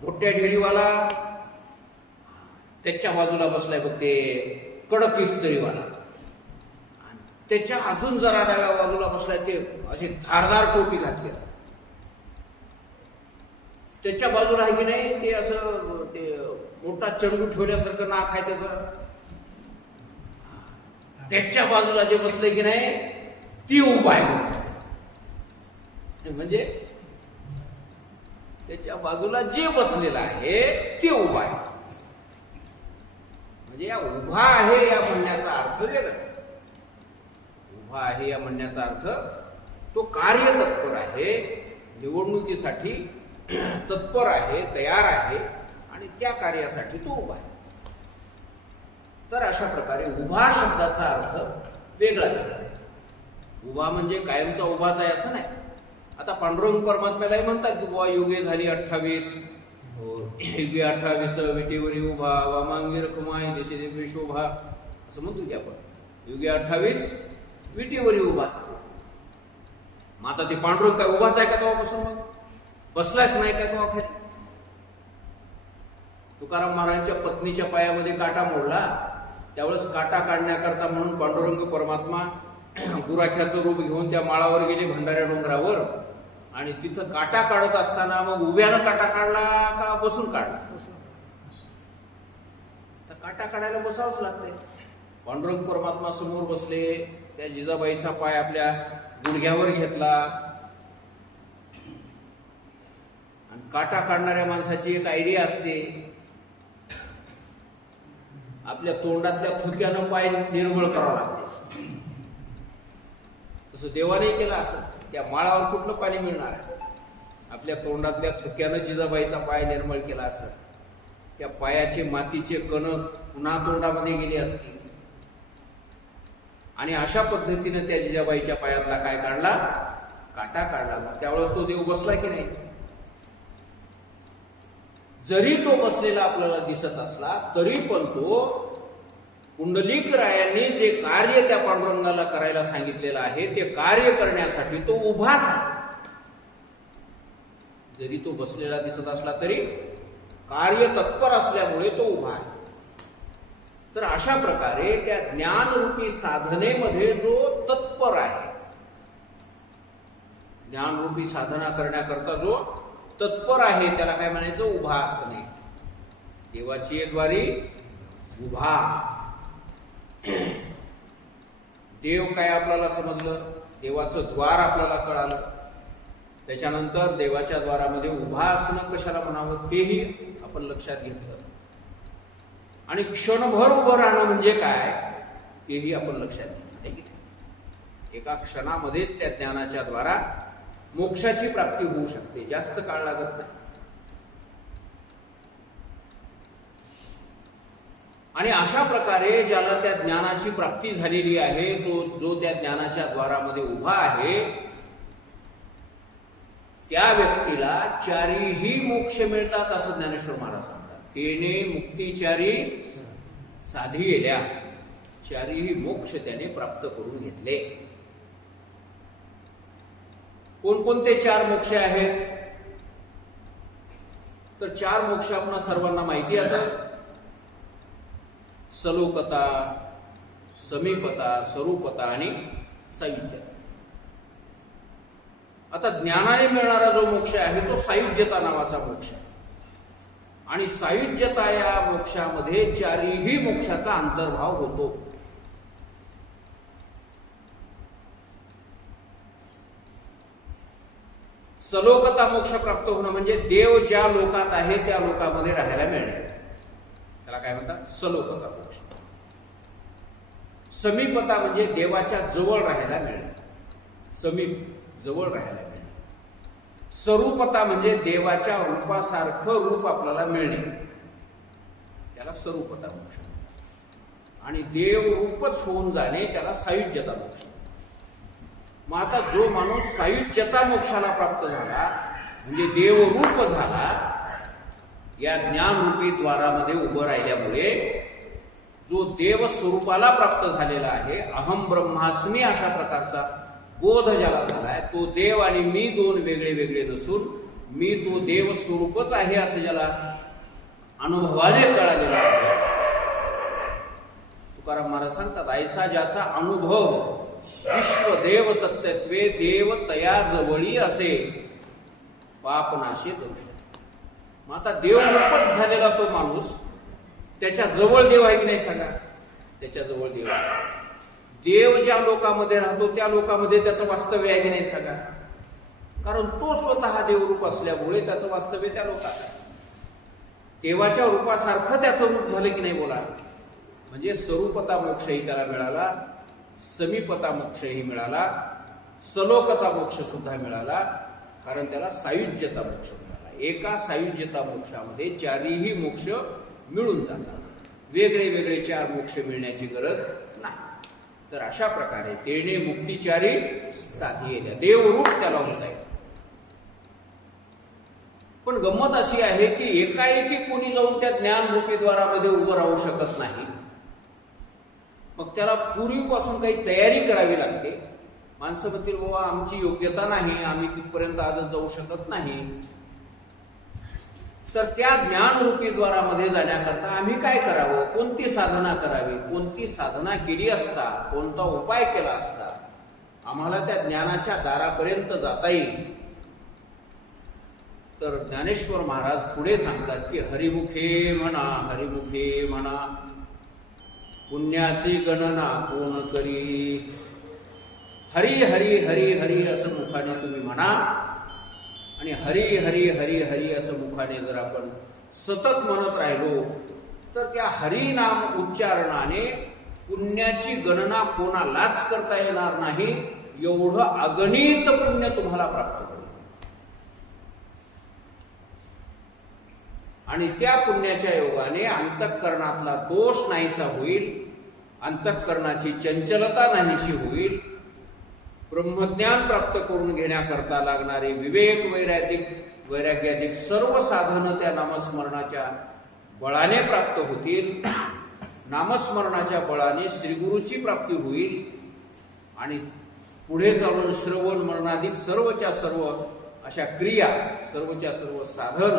मोठ्या ढेरीवाला, त्याच्या बाजूला बसलाय बघ ते कडक इस्त्रीवाला. त्याच्या अजून जरा डाव्या बाजूला बसलाय ते अशी धारदार टोपी घातली. त्याच्या बाजूला आहे की नाही ते असं ते मोठा चंडू ठेवल्यासारखं नाक आहे त्याचं. त्याच्या बाजूला जे बसले की नाही ती उभा आहे. म्हणजे त्याच्या बाजूला जे बसलेलं आहे ते उभा आहे. म्हणजे या उभा आहे या म्हणण्याचा अर्थ वेगळा. उभा आहे या म्हणण्याचा अर्थ तो कार्यतत्पर आहे, निवडणुकीसाठी तत्पर आहे, तयार आहे आणि त्या कार्यासाठी तो उभा आहे. तर अशा प्रकारे उभा शब्दाचा अर्थ वेगळा आहे. उभा म्हणजे कायमचा उभाच आहे असं नाही. आता पांडुरंग परमात्म्यालाही म्हणतात की बुवा युगे झाली 28, युगे 28 विटेवरी उभा, वामांगी रखुमाई देशे देवे शोभा, असं म्हणतो की आपण युगे 28 विटेवरी उभा. मग आता ते पांडुरंग काय उभाच आहे का तेव्हापासून? मग बसलाच नाही काय तेव्हा खाली? तुकाराम महाराजांच्या पत्नीच्या पायामध्ये काटा मोडला, त्यावेळेस काटा काढण्याकरता म्हणून पांडुरंग परमात्मा गुराख्याचं रूप घेऊन त्या माळावर गेले, भंडाऱ्या डोंगरावर, आणि तिथं काटा काढत असताना मग उभ्यानं काटा काढला का बसून काढला? तर काटा काढायला बसावंच लागतंय. पांडुरंग परमात्मा समोर बसले, त्या जिजाबाईचा पाय आपल्या गुडघ्यावर घेतला आणि काटा काढणाऱ्या माणसाची एक आयडिया असते, आपल्या तोंडातल्या थुक्यानं पाय निर्मळ करावा लागते. तसं देवाने केलं असं. त्या माळावर कुठलं पाणी मिळणार आहे? आपल्या तोंडातल्या थुक्यानं जिजाबाईचा पाय निर्मळ केला असं. त्या पायाचे मातीचे कण पुन्हा तोंडामध्ये गेले असतील आणि अशा पद्धतीनं त्या जिजाबाईच्या पायातला काय काढला? काटा काढला. त्यावेळेस तो देव बसला की नाही? जरी तो बसलेला आपल्याला दिसत असला तरी पण तो पुंडलिक रायांनी जे कार्य त्या पांडुरंगाला करायला सांगितलेलं आहे ते कार्य करण्यासाठी तो उभाच आहे. जरी तो बसलेला दिसत असला तरी कार्य तत्पर असल्यामुळे तो उभा आहे. तर अशा प्रकारे त्या ज्ञानरूपी साधनेमध्ये जो तत्पर आहे, ज्ञानरूपी साधना करण्याकरता जो तत्पर आहे, त्याला काय म्हणायचं? उभा असणे. देवाची द्वारी उभा. देव काय आपल्याला समजलं? देवाचं द्वार आपल्याला कळालं. त्याच्यानंतर देवाच्या द्वारामध्ये उभा असणं कशाला म्हणावं तेही आपण लक्षात घेतलं. आणि क्षणभर उभं राहणं म्हणजे काय तेही आपण लक्षात घेतलं. एका क्षणामध्येच त्या ज्ञानाच्या द्वारा मोक्षाची प्राप्ती होऊ शकते, जास्त काळ लागत नाही. आणि अशा प्रकारे ज्याला त्या ज्ञानाची प्राप्ती झालेली आहे, जो त्या ज्ञानाच्या द्वारामध्ये उभा आहे, त्या व्यक्तीला चारीही मोक्ष मिळतात असं ज्ञानेश्वर महाराज सांगतात. तेने मुक्तिचारी साधी गेल्या, चारीही मोक्ष त्याने प्राप्त करून घेतले. कोणकोणते 4 मोक्ष आहेत? तर 4 मोक्ष आपण सर्वांना माहिती आहे. सलोकता, समीपता, स्वरूपता आणि सायुज्यता. आता ज्ञानाने मिळणारा जो मोक्ष आहे तो सायुज्यता नावाचा मोक्ष आहे. आणि सायुज्यता या मोक्षामध्ये चारीही मोक्षाचा अंतर्भाव होतो. सलोकता मोक्ष प्राप्त होणं म्हणजे देव ज्या लोकात आहे त्या लोकांमध्ये राहायला मिळणे, त्याला काय म्हणतात? सलोकता मोक्ष. समीपता म्हणजे देवाच्या जवळ राहायला मिळणे, समीप, जवळ राहायला मिळणे. स्वरूपता म्हणजे देवाच्या रूपासारखं रूप आपल्याला मिळणे, त्याला स्वरूपता मोक्ष. आणि देव रूपच होऊन जाणे त्याला सायुज्यता मोक्ष. मग आता जो माणूस सायुज्यता मोक्षाला प्राप्त झाला म्हणजे देवरूप झाला, या ज्ञानरूपी द्वारामध्ये उभं राहिल्यामुळे जो देव स्वरूपाला प्राप्त झालेला आहे, अहम ब्रह्मास्मी अशा प्रकारचा बोध ज्याला झालाय, तो देव आणि मी दोन वेगळे वेगळे नसून मी तो देव स्वरूपच आहे असं ज्याला अनुभवाने कळालेला आहे. तुकाराम महाराज सांगतात, ऐसा ज्याचा अनुभव विश्व देव सत्यत्वे देव तया जवळी असे पापनाशी दोष. मग आता देवरूपच झालेला तो माणूस, त्याच्या जवळ देव आहे की नाही सांगा? त्याच्या जवळ देव आहे. देव ज्या लोकांमध्ये राहतो त्या लोकांमध्ये त्याचं वास्तव्य आहे की नाही सांगा? कारण तो स्वतः देवरूप असल्यामुळे त्याचं वास्तव्य त्या लोकात आहे. देवाच्या रूपासारखं त्याचं रूप झालं की नाही बोला? म्हणजे स्वरूपता मोक्षही त्याला मिळाला, समीपता मोक्षही मिळाला, सलोकता मोक्ष सुद्धा मिळाला, कारण त्याला सायुज्यता मोक्ष मिळाला. एका सायुज्यता मोक्षामध्ये चारीही मोक्ष मिळून जातात. वेगळे वेगळे चार मोक्ष मिळण्याची गरज नाही. तर अशा प्रकारे तेणे मुक्तिचारी साधिये, देवरूप त्याला होता येईल. पण गंमत अशी आहे की एकाएकी कोणी जाऊन त्या ज्ञानरूपी द्वारामध्ये उभं राहू शकत नाही. मग त्याला पूर्वीपासून काही तयारी करावी लागते. माणसं म्हणतील बाबा आमची योग्यता नाही, आम्ही तिथपर्यंत आजच जाऊ शकत नाही. तर त्या ज्ञानरूपी द्वारामध्ये जाण्याकरता आम्ही काय करावं, कोणती साधना करावी, कोणती साधना केली असता, कोणता उपाय केला असता आम्हाला त्या ज्ञानाच्या दारापर्यंत जाता येईल. तर ज्ञानेश्वर महाराज पुढे सांगतात की हरिमुखे म्हणा, हरिमुखे म्हणा, पुण्याची गणना कोण करी. हरी हरी हरी हरी असं मुखाने तुम्ही म्हणा, आणि हरी हरी हरी हरी असं मुखाने जर आपण सतत म्हणत राहिलो तर त्या हरिनाम उच्चारणाने पुण्याची गणना कोणालाच करता येणार नाही. एवढं अगणित पुण्य तुम्हाला प्राप्त होईल. आणि त्या पुण्याच्या योगाने अंतःकरणातला दोष नाहीसा होईल, अंतःकरणाची चंचलता नाहीशी होईल. ब्रह्मज्ञान प्राप्त करून घेण्याकरता लागणारे विवेक वैराग्याधिक सर्व साधनं त्या नामस्मरणाच्या बळाने प्राप्त होतील. नामस्मरणाच्या बळाने श्रीगुरूची प्राप्ती होईल. आणि पुढे जाऊन श्रवण मरणाधिक सर्वच्या सर्व अशा क्रिया, सर्वच्या सर्व साधन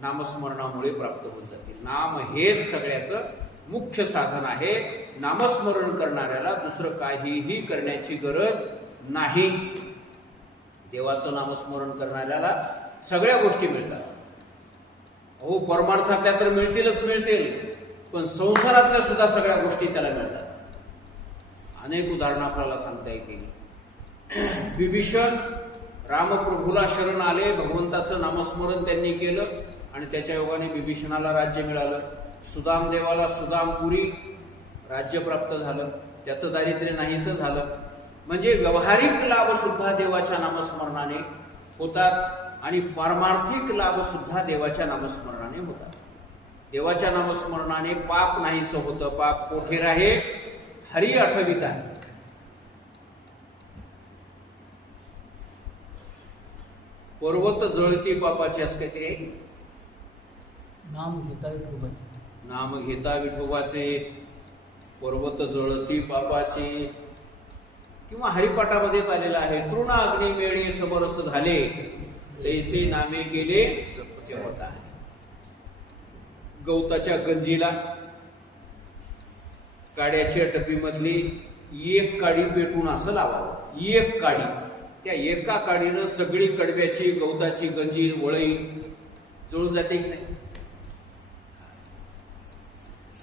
नामस्मरणामुळे प्राप्त होत जातील. नाम हेच सगळ्याचं मुख्य साधन आहे. नामस्मरण करणाऱ्याला दुसरं काहीही करण्याची गरज नाही. देवाचं नामस्मरण करणाऱ्याला सगळ्या गोष्टी मिळतात. हो, परमार्थातल्या तर मिळतीलच मिळतील, पण संसारातल्या सुद्धा सगळ्या गोष्टी त्याला मिळतात. अनेक उदाहरणं आपल्याला सांगता येतील. विभीषण रामप्रभूला शरण आले, भगवंताचं नामस्मरण त्यांनी केलं आणि त्याच्या योगाने विभीषणाला राज्य मिळालं. सुदामदेवाला सुदामपुरी राज्य प्राप्त झालं, त्याचं दारिद्र्य नाहीसं झालं. म्हणजे व्यावहारिक लाभ सुद्धा देवाच्या नामस्मरणाने होतात आणि पारमार्थिक लाभ सुद्धा देवाच्या नामस्मरणाने होतात. देवाच्या नामस्मरणाने पाप नाहीसं होतं. पाप कोठे राहे, हरी आठवित आहे. पर्वत जळती पापाची असं काहीतरी आहे. नाम घेता विठोबाचे, नाम घेता विठोबाचे, पर्वत जळती पापाचे. किंवा हरिपाठामध्येच आलेला आहे, तृण अग्नी मेळी समरस झाले, तैसे नामे केले जपता. गवताच्या गंजीला काड्याच्या टपीमधली एक काडी पेटून असं लावावं. एक काडी, त्या एका काडीनं सगळी कडव्याची गवताची गंजी वळई जळून जाते की नाही.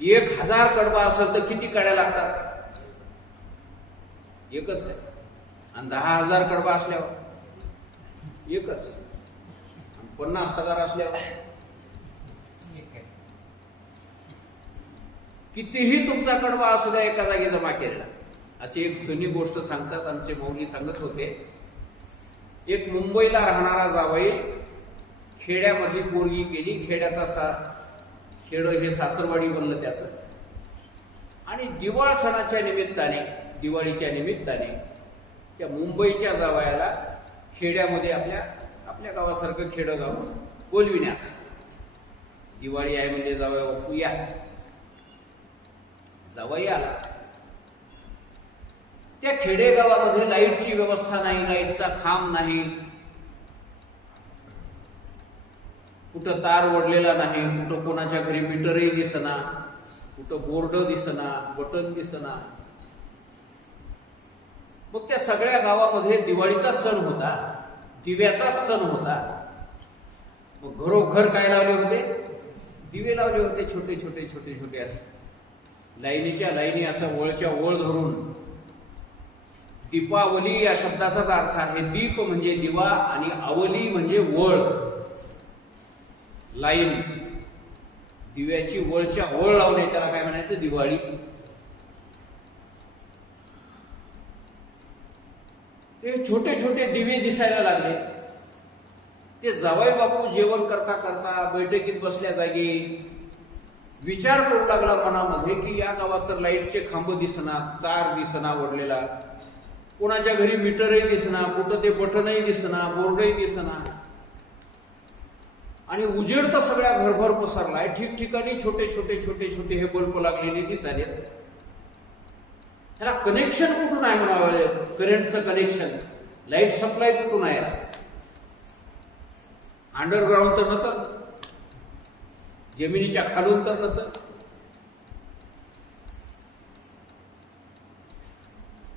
1000 कडबा असेल तर किती काड्या लागतात? एकच आहे. आणि 10,000 कडबा असल्यावर एकच. 50,000 असल्यावर कितीही तुमचा कडबा असू द्या एका जागी जमा केलेला. अशी एक जुनी गोष्ट सांगतात आमचे मौली सांगत होते. एक मुंबईला राहणारा जावई खेड्यामधली पोरगी केली. खेड्याचा खेड हे सासरवाडी बनलं त्याचं. आणि दिवाळ सणाच्या निमित्ताने, दिवाळीच्या निमित्ताने त्या मुंबईच्या जावयाला खेड्यामध्ये आपल्या गावासारखं खेडगाव बोलविण्यात. दिवाळी आहे म्हणजे जावया बापू या. जावई आला. त्या खेडेगावामध्ये लाईटची व्यवस्था नाही, लाईटचा खांब नाही, कुठं तार ओढलेला नाही, कुठं कोणाच्या घरी मीटरही दिसना, कुठं बोर्ड दिसना, बटन दिसना. मग त्या सगळ्या गावामध्ये दिवाळीचा सण होता, दिव्याचाच सण होता. मग घरोघर काय लावले होते? दिवे लावले होते, छोटे छोटे छोटे छोटे असे लाईनीच्या लाईनी, असं वळच्या वळ धरून. दीपावली या शब्दाचाच अर्थ आहे. दीप म्हणजे दिवा आणि अवली म्हणजे वळ, लाईन. दिव्याची वळच्या वळ लावणे, त्याला काय म्हणायचं? दिवाळी. ते छोटे छोटे दिवे दिसायला लागले. ते जावई बापू जेवण करता करता बैठकीत बसल्या जागी विचार करू लागला मनामध्ये की या गावात तर लाईटचे खांब दिसना, तार दिसना ओढलेला, कोणाच्या घरी मीटरही दिसना, कुठं ते बटनही दिसना, बोर्डही दिसना, आणि उजेड तर सगळ्या घरभर पसरलाय. ठिकठिकाणी छोटे छोटे छोटे छोटे हे बल्ब लागलेले दिसाले. त्याला कनेक्शन कुठून आहे म्हणावं, करंटचं कनेक्शन, लाईट सप्लाय कुठून आहे? अंडरग्राऊंड तर नसल, जमिनीच्या खालून तर नसल.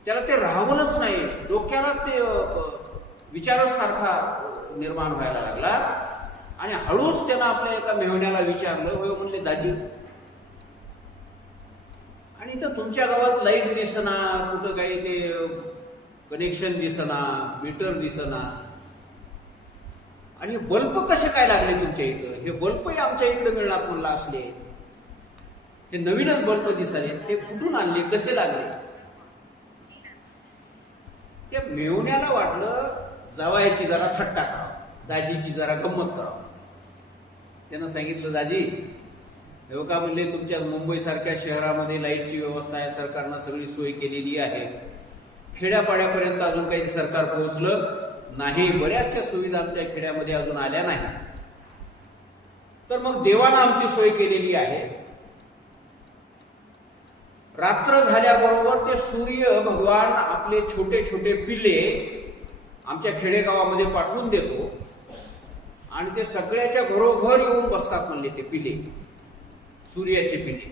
त्याला ते राहवलंच नाही, डोक्याला ते विचारच सारखा निर्माण व्हायला लागला. आणि हळूच त्यानं आपल्या एका मेहण्याला विचारलं, होय म्हणले दाजी, आणि तर तुमच्या गावात लाईट दिसना, कुठं काही ते कनेक्शन दिसना, मीटर दिसना, आणि बल्ब कसे काय लागले तुमच्या इथं? हे बल्बही आमच्या इकडे मिळणार म्हणला असले, हे नवीनच बल्ब दिसाले, ते कुठून आणले, कसे लागले? त्या मेवण्याला वाटलं जावयाची जरा थट्टा करावं, दाजीची जरा गंमत करावं. त्यानं सांगितलं, दाजी हे का म्हणले, तुमच्या मुंबई सारख्या शहरामध्ये लाईटची व्यवस्था आहे, सरकारनं सगळी सोय केलेली आहे, खेड्यापाड्यापर्यंत अजून काही सरकार पोहोचलं नाही, बऱ्याचशा सुविधा आमच्या खेड्यामध्ये अजून आल्या नाही, तर मग देवानं आमची सोय केलेली आहे. रात्र झाल्याबरोबर ते सूर्य भगवान आपले छोटे छोटे पिल्ले आमच्या खेडेगावामध्ये पाठवून देतो, आणि ते सगळ्याच्या घरोघर येऊन बसतात म्हणले ते पिल्ले, सूर्याचे पिल्ले,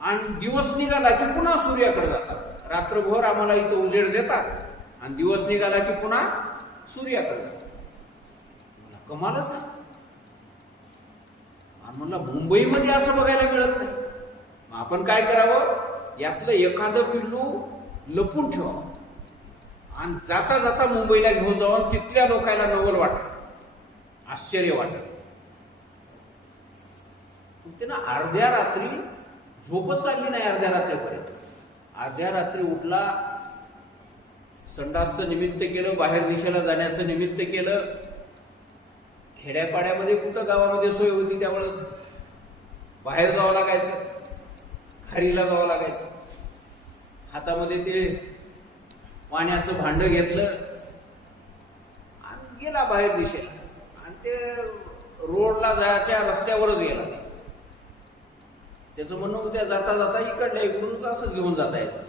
आणि दिवस निघाला की पुन्हा सूर्याकडे जातात. रात्रभर आम्हाला इथं उजेड देतात, आणि दिवस निघाला की पुन्हा सूर्याकडे जातात. मला कमालच आहे. आणि म्हणलं मुंबईमध्ये असं बघायला मिळत नाही, आपण काय करावं, यातलं एखादं पिल्लू लपून ठेवावं, आणि जाता जाता मुंबईला घेऊन जावं, तिथल्या लोकांना नवल वाटत, आश्चर्य वाटत. त्यांना अर्ध्या रात्री झोपच लागली नाही, अर्ध्या रात्रीपर्यंत. अर्ध्या रात्री उठला, संडासचं निमित्त केलं, बाहेर दिशेला जाण्याचं निमित्त केलं. खेड्यापाड्यामध्ये कुठं गावामध्ये सोय होती, त्यावेळेस बाहेर जावं लागायचं, खारीला जावं लागायचं. हातामध्ये ते पाण्याचं भांड घेतलं आणि गेला बाहेर दिशेला, आणि ते रोडला जायच्या रस्त्यावरच गेला. त्याचं म्हणणं उद्या जाता जाता इकडल्या इकडून असंच घेऊन जाता येतं.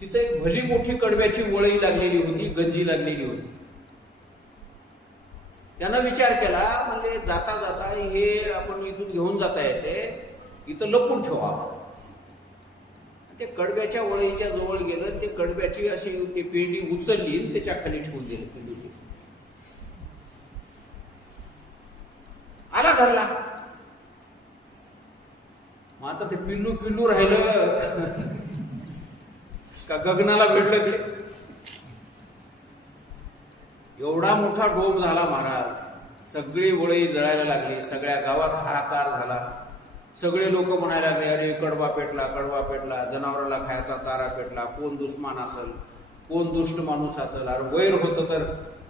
तिथे एक भली मोठी कडव्याची वळी लागलेली होती, गंजी लागलेली होती. त्यानं विचार केला, म्हणजे जाता जाता हे आपण इथून घेऊन जाता येते, इथं लपून ठेवा. ते कडव्याच्या वळीच्या जवळ गेलं, ते कडव्याची अशी ती पेंडी उचलली, त्याच्या खाली ठेवून दिली पेंडीची. आला घरला. मग आता ते पिल्लू पिल्लू राहिलं का गगनाला भेटलं ते. एवढा मोठा डोम झाला महाराज, सगळी वळी जळायला लागली, सगळ्या गावात हाहाकार झाला. सगळे लोक म्हणायला लागले, अरे कडवा पेटला, कडवा पेटला, जनावराला खायचा चारा पेटला, कोण दुश्मन असेल, कोण दुष्ट माणूस असेल. अरे वैर होतं तर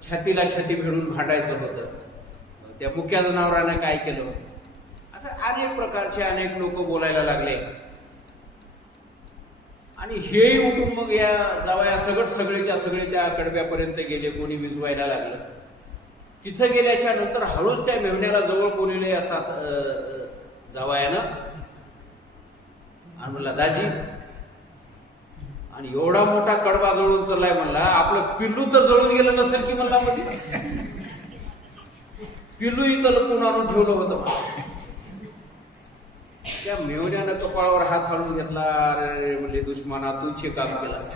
छातीला छाती भिडून भांडायचं होतं, त्या मुख्या जनावराने काय केलं, असं अनेक प्रकारचे अनेक लोक बोलायला लागले. आणि हेही उठून मग या जावया सगळेच्या सगळे त्या कडव्यापर्यंत गेले, कोणी विजवायला लागलं. तिथं गेल्याच्या नंतर हळूच त्या मेहण्याला जवळ बोलले असा जावयानं, आणि म्हणला, दाजी, आणि एवढा मोठा कडवा जळून चाललाय म्हणला, आपलं पिल्लू तर जळून गेलं नसेल की म्हणला, म्हणजे पिल्लू इथं लपून आणून ठेवलं होतं. त्या मेवण्यानं कपाळावर हात हालून घेतला, अरे म्हणले दुश्मना, तूच काम केलास,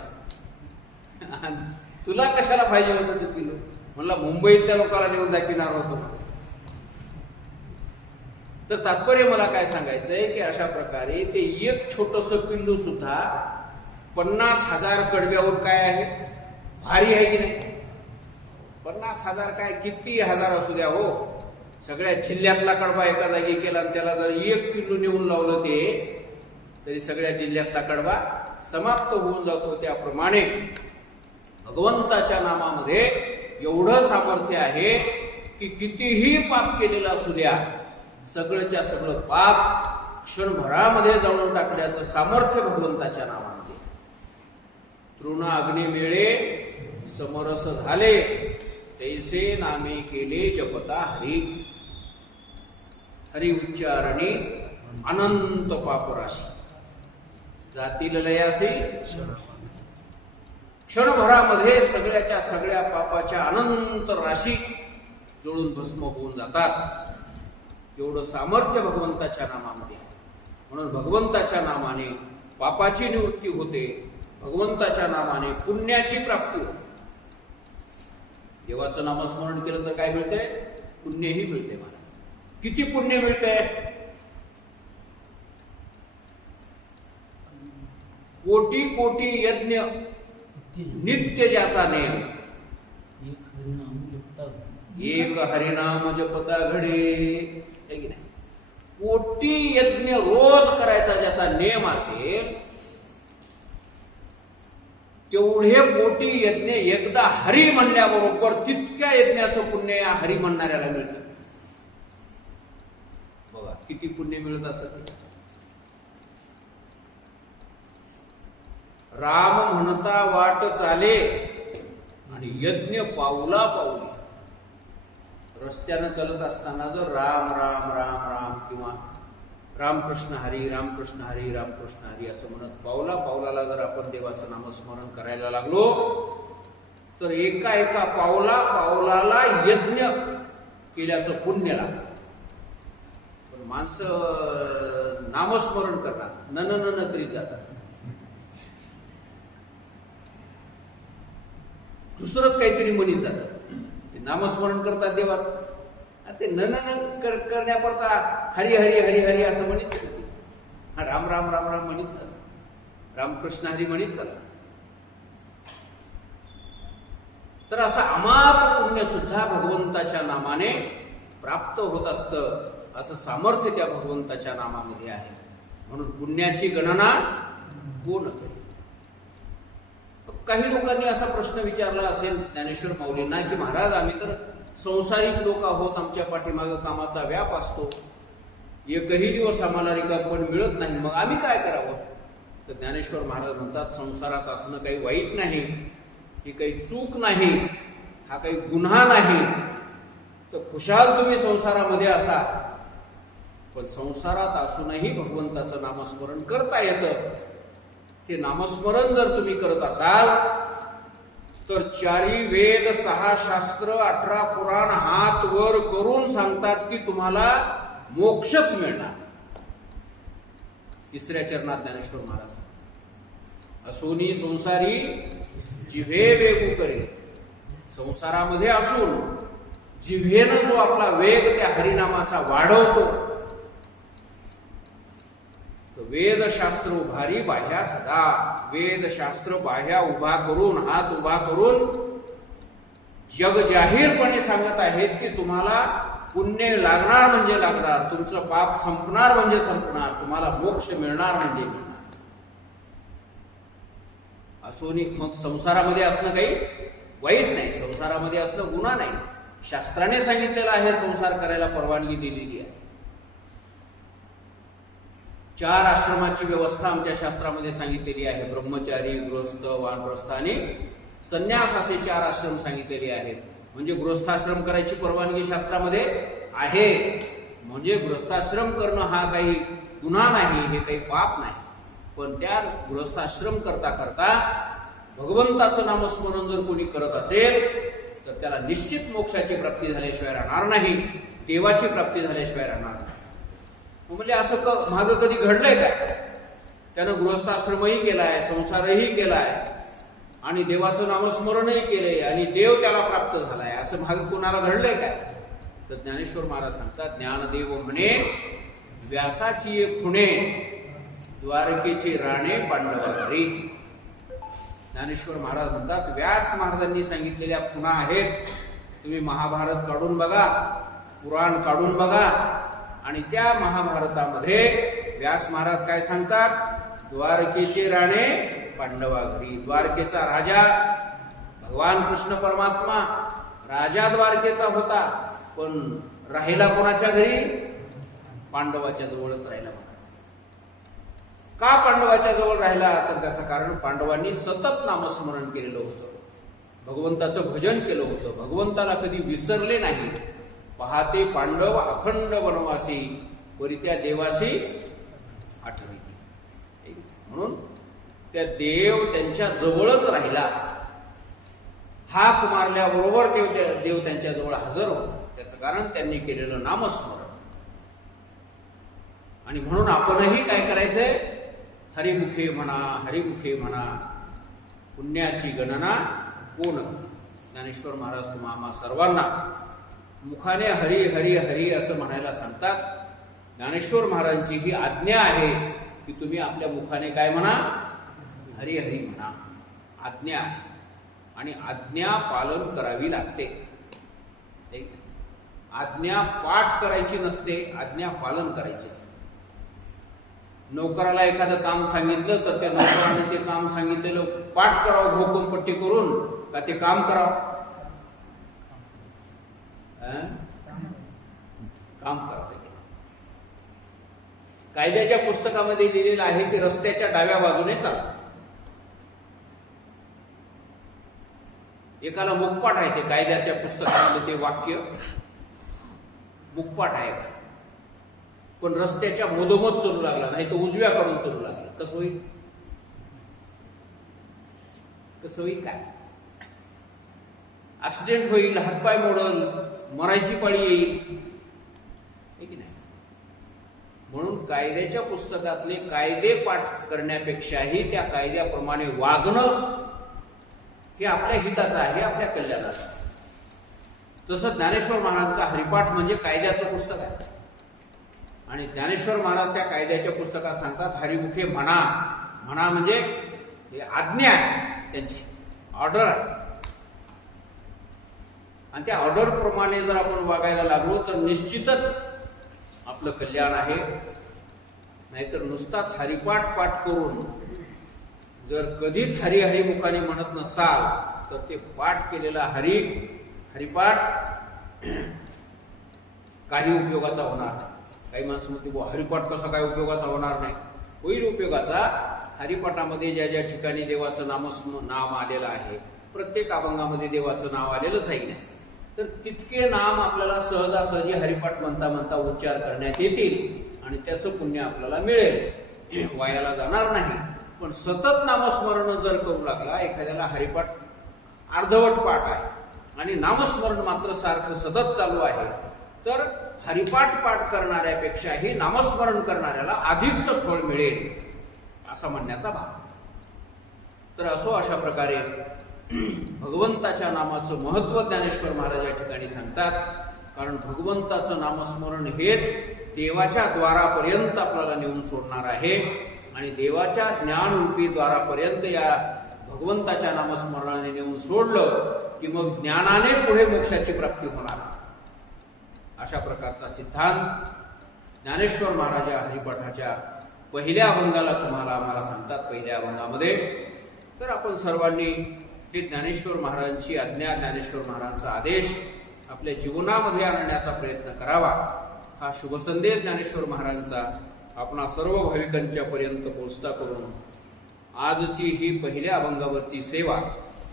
तुला कशाला पाहिजे होतं ते पिल्लू? म्हणला मुंबईतल्या लोकांना नेऊन दाखविणार होतो. तर तात्पर्य मला काय सांगायचंय की अशा प्रकारे ते एक छोटस पिल्लू सुद्धा 50,000 कडव्यावर काय आहे, भारी आहे की नाही? 50,000 काय किती हजार असू द्या हो, सगळ्या जिल्ह्यातला कडवा एका जागी केला आणि त्याला जर एक पिल्लू नेऊन लावलं ते, तरी सगळ्या जिल्ह्यातला कडवा समाप्त होऊन जातो. त्याप्रमाणे भगवंताच्या नामामध्ये एवढं सामर्थ्य आहे की कितीही पाप केलेलं असू द्या, सगळंच्या सगळं पाप क्षणभरामध्ये जाळून टाकण्याचं सामर्थ्य भगवंताच्या नामामध्ये. तृण अग्नी मिळे समरस झाले, तैसे नामे केले जपता हरी. हरी उच्चारणी अनंत पापराशी जातील लयासी. क्षणभरामध्ये सगळ्याच्या सगळ्या पापाच्या अनंत राशी जळून भस्म होऊन जातात. एवढं सामर्थ्य भगवंताच्या नामामध्ये. म्हणून भगवंताच्या नामाने पापाची निवृत्ती होते, भगवंताच्या नामाने पुण्याची प्राप्ती होते. देवाचं नामस्मरण केलं तर काय मिळते? पुण्यही मिळते. महाराज, किती पुण्य मिळते? कोटी कोटी यज्ञ नित्य ज्याचा नेम. एक हरिनाम जपता घडे. है की नाही? कोटी यज्ञ रोज करायचा ज्याचा नेम असेल, तेवढे कोटी यज्ञ एकदा हरी म्हणल्याबरोबर तितक्या यज्ञाचं पुण्य या हरी म्हणणाऱ्याला मिळतं. बघा किती पुण्य मिळत असत. राम म्हणता वाट चाले आणि यज्ञ पाऊला पाऊली. रस्त्यानं चालत असताना जर राम राम राम राम किंवा रामकृष्ण हरी रामकृष्ण हरी रामकृष्ण हरी असं म्हणत पावला पावलाला जर आपण देवाचं नामस्मरण करायला लागलो तर एका एका पावला पावलाला यज्ञ केल्याचं पुण्य लागतं. पण माणसं नामस्मरण करतात, नन करीत जातात. दुसरंच काहीतरी म्हणीत जातात. नामस्मरण करतात देवाचं, ते नन करण्याकरता हरी हरी हरी हरी असं म्हणीत चालते. हा राम राम राम राम म्हणीत चालला, रामकृष्ण हरी म्हणीत चालला. तर असं अमाप पुण्य सुद्धा भगवंताच्या नामाने प्राप्त होत असतं. असं सामर्थ्य त्या भगवंताच्या नामामध्ये आहे. म्हणून पुण्याची गणना कोण करेल? काही लोकांनी असा प्रश्न विचारला असेल ज्ञानेश्वर माऊलींना की महाराज, आम्ही तर संसारिक लोक आहोत, आमच्या पाठीमागे कामाचा व्याप असतो, एकही दिवस आम्हाला रिकामपण मिळत नाही, मग आम्ही काय करावं? तर ज्ञानेश्वर महाराज म्हणतात, संसारात असणं काही वाईट नाही, ही काही चूक नाही, हा काही गुन्हा नाही. तर खुशाल तुम्ही संसारामध्ये असा, पण संसारात असूनही भगवंताचं नामस्मरण करता येतं. ते नामस्मरण जर तुम्ही करत असाल तर 4 वेद 6 शास्त्र 18 पुराण हात वर करून सांगतात की तुम्हाला मोक्षच मिळणार. 3ऱ्या चरणात ज्ञानेश्वर महाराज, असोनी संसारी जिव्हे वेगू करे. संसारामध्ये असून जिव्हेनं जो आपला वेग त्या हरिनामाचा वाढवतो, वेदशास्त्र उभारी बाह्या सदा. वेदशास्त्र बाह्या उभा करून, हात उभा करून जग जाहीरपणे सांगत आहेत की तुम्हाला पुण्य लागणार म्हणजे लागणार, तुमचं पाप संपणार म्हणजे संपणार, तुम्हाला मोक्ष मिळणार म्हणजे मिळणार. असोनी मग संसारामध्ये असणं काही वाईट नाही, संसारामध्ये असणं गुन्हा नाही. शास्त्राने सांगितलेलं आहे, संसार करायला परवानगी दिलेली आहे. 4 आश्रमाची व्यवस्था आमच्या शास्त्रामध्ये सांगितलेली आहे. ब्रह्मचारी, गृहस्थ, वानप्रस्थ आणि संन्यास असे 4 आश्रम सांगितलेले आहेत. म्हणजे गृहस्थाश्रम करायची परवानगी शास्त्रामध्ये आहे. म्हणजे गृहस्थाश्रम करणं हा काही गुन्हा नाही, हे काही पाप नाही. पण त्या गृहस्थाश्रम करता करता भगवंताचं नामस्मरण जर कोणी करत असेल तर त्याला निश्चित मोक्षाची प्राप्ती झाल्याशिवाय राहणार नाही, देवाची प्राप्ती झाल्याशिवाय राहणार नाही. म्हणजे असं मागं कधी घडलंय काय? त्यानं गृहस्थाश्रमही केलाय, संसारही केलाय आणि देवाचं नामस्मरणही केलंय आणि देव त्याला प्राप्त झालाय, असं मागं कोणाला घडलंय काय? तर ज्ञानेश्वर महाराज सांगतात, ज्ञानदेव म्हणे व्यासाची एक खुणे, द्वारकेची राणे पांडवाधारी. ज्ञानेश्वर महाराज म्हणतात, व्यास महाराजांनी सांगितलेल्या खुणा आहेत. तुम्ही महाभारत काढून बघा, पुराण काढून बघा आणि त्या महाभारतामध्ये व्यास महाराज काय सांगतात? द्वारकेचे राणे पांडवाघरी. द्वारकेचा राजा भगवान कृष्ण परमात्मा राजा द्वारकेचा होता, पण राहिला कोणाच्या घरी? पांडवाच्या जवळच राहिला. का पांडवाच्या जवळ राहिला? तर त्याचं कारण पांडवांनी सतत नामस्मरण केलेलं होतं, भगवंताचं भजन केलं होतं, भगवंताला कधी विसरले नाही. पहाते पांडव अखंड वनवासी, वरी त्या देवासी आठवी. म्हणून त्या देव त्यांच्या जवळच राहिला. हाक मारल्याबरोबर देव त्यांच्या जवळ हजर होता. त्याचं कारण त्यांनी केलेलं नामस्मरण. आणि म्हणून आपणही काय करायचंय? हरिमुखे म्हणा, हरिमुखे म्हणा, पुण्याची गणना कोण? ज्ञानेश्वर महाराज तुम्हा आम्हा सर्वांना मुखाने हरी हरी हरी असं म्हणायला सांगतात. ज्ञानेश्वर महाराजांची ही आज्ञा आहे की तुम्ही आपल्या मुखाने काय म्हणा? हरी हरी म्हणा. आज्ञा, आणि आज्ञा पालन करावी लागते. आज्ञा पाठ करायची नसते, आज्ञा पालन करायची असते. नोकराला एखादं काम सांगितलं तर त्या नोकराने ते काम सांगितलेलं पाठ करावं भोकमपट्टी करून, का ते काम करावं? काम करावं. कायद्याच्या पुस्तकामध्ये लिहिलेलं आहे की रस्त्याच्या डाव्या बाजूने चाल. एकाला मुखपाठ आहे, ते कायद्याच्या पुस्तकामध्ये ते वाक्य मुखपाठ आहे, पण रस्त्याच्या मधोमध चलू लागला, नाही तर उजव्याकडून चलू लागला. कसं होईल? कसं होईल? काय ऍक्सिडेंट होईल, हातपाय मोडल, मरायची पाळी येईल, हे की नाही? म्हणून कायद्याच्या पुस्तकातले कायदे पाठ करण्यापेक्षाही त्या कायद्याप्रमाणे वागणं हे आपल्या हिताचं आहे, आपल्या कल्याणाचं. तसं ज्ञानेश्वर महाराजांचा हरिपाठ म्हणजे कायद्याचं पुस्तक आहे. आणि ज्ञानेश्वर महाराज त्या कायद्याच्या पुस्तकात सांगतात हरिमुखे म्हणा. म्हणा म्हणजे आज्ञा आहे, त्यांची ऑर्डर आहे. आणि त्या ऑर्डर प्रमाणे जर आपण वागायला लागलो तर निश्चितच आपलं कल्याण आहे. नाहीतर नुसताच हरिपाठ पाठ करून जर कधीच हरी हरिमुखाने म्हणत नसाल तर ते पाठ केलेला हरिपाठ काही उपयोगाचा होणार नाही. काही माणसं म्हणते हरिपाठ कसा काय उपयोगाचा होणार नाही? होईल उपयोगाचा. हरिपाठामध्ये ज्या ज्या ठिकाणी देवाचं नाम आलेलं आहे, प्रत्येक अभंगामध्ये देवाचं नाव आलेलंच आहे नाही, तर तितके नाम आपल्याला सहजासहजी हरिपाठ म्हणता म्हणता उच्चार करण्यात येतील आणि त्याचं पुण्य आपल्याला मिळेल, वायाला जाणार नाही. पण सतत नामस्मरण जर करू लागला, एखाद्याला हरिपाठ अर्धवट पाठ आहे आणि नामस्मरण मात्र सारखं सतत चालू आहे, तर हरिपाठ पाठ करणाऱ्यापेक्षाही नामस्मरण करणाऱ्याला अधिकचं फळ मिळेल असा म्हणण्याचा भाव. तर असो अशा प्रकारे भगवंताच्या नामाचं महत्व ज्ञानेश्वर महाराज या ठिकाणी सांगतात. कारण भगवंताचं नामस्मरण हेच देवाच्या द्वारापर्यंत आपल्याला नेऊन सोडणार आहे. आणि देवाच्या ज्ञानरूपी द्वारापर्यंत या भगवंताच्या नामस्मरणाने नेऊन सोडलं की मग ज्ञानाने पुढे मोक्षाची प्राप्ती होणार. अशा प्रकारचा सिद्धांत ज्ञानेश्वर महाराज हरिपाठाच्या पहिल्या अभंगाला तुम्हाला आम्हाला सांगतात. पहिल्या अभंगामध्ये तर आपण सर्वांनी हे ज्ञानेश्वर महाराजांची आज्ञा, ज्ञानेश्वर महाराजांचा आदेश आपल्या जीवनामध्ये आणण्याचा प्रयत्न करावा. हा शुभ संदेश ज्ञानेश्वर महाराजांचा आपणा सर्व भाविकांच्या पर्यंत पोहोचता करून आजची ही पहिल्या अभंगावरची सेवा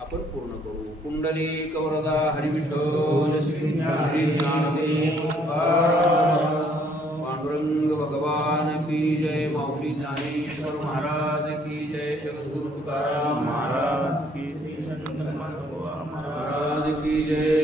आपण पूर्ण करू. कुंडलिक वरदा हरिविठ्ठल श्री ज्ञानदेव पांडुरंग भगवान की जय. माऊली ज्ञानेश्वर महाराज की जय. जगद्गुरु तुकाराम महाराज की जय. संत महाराज की जय.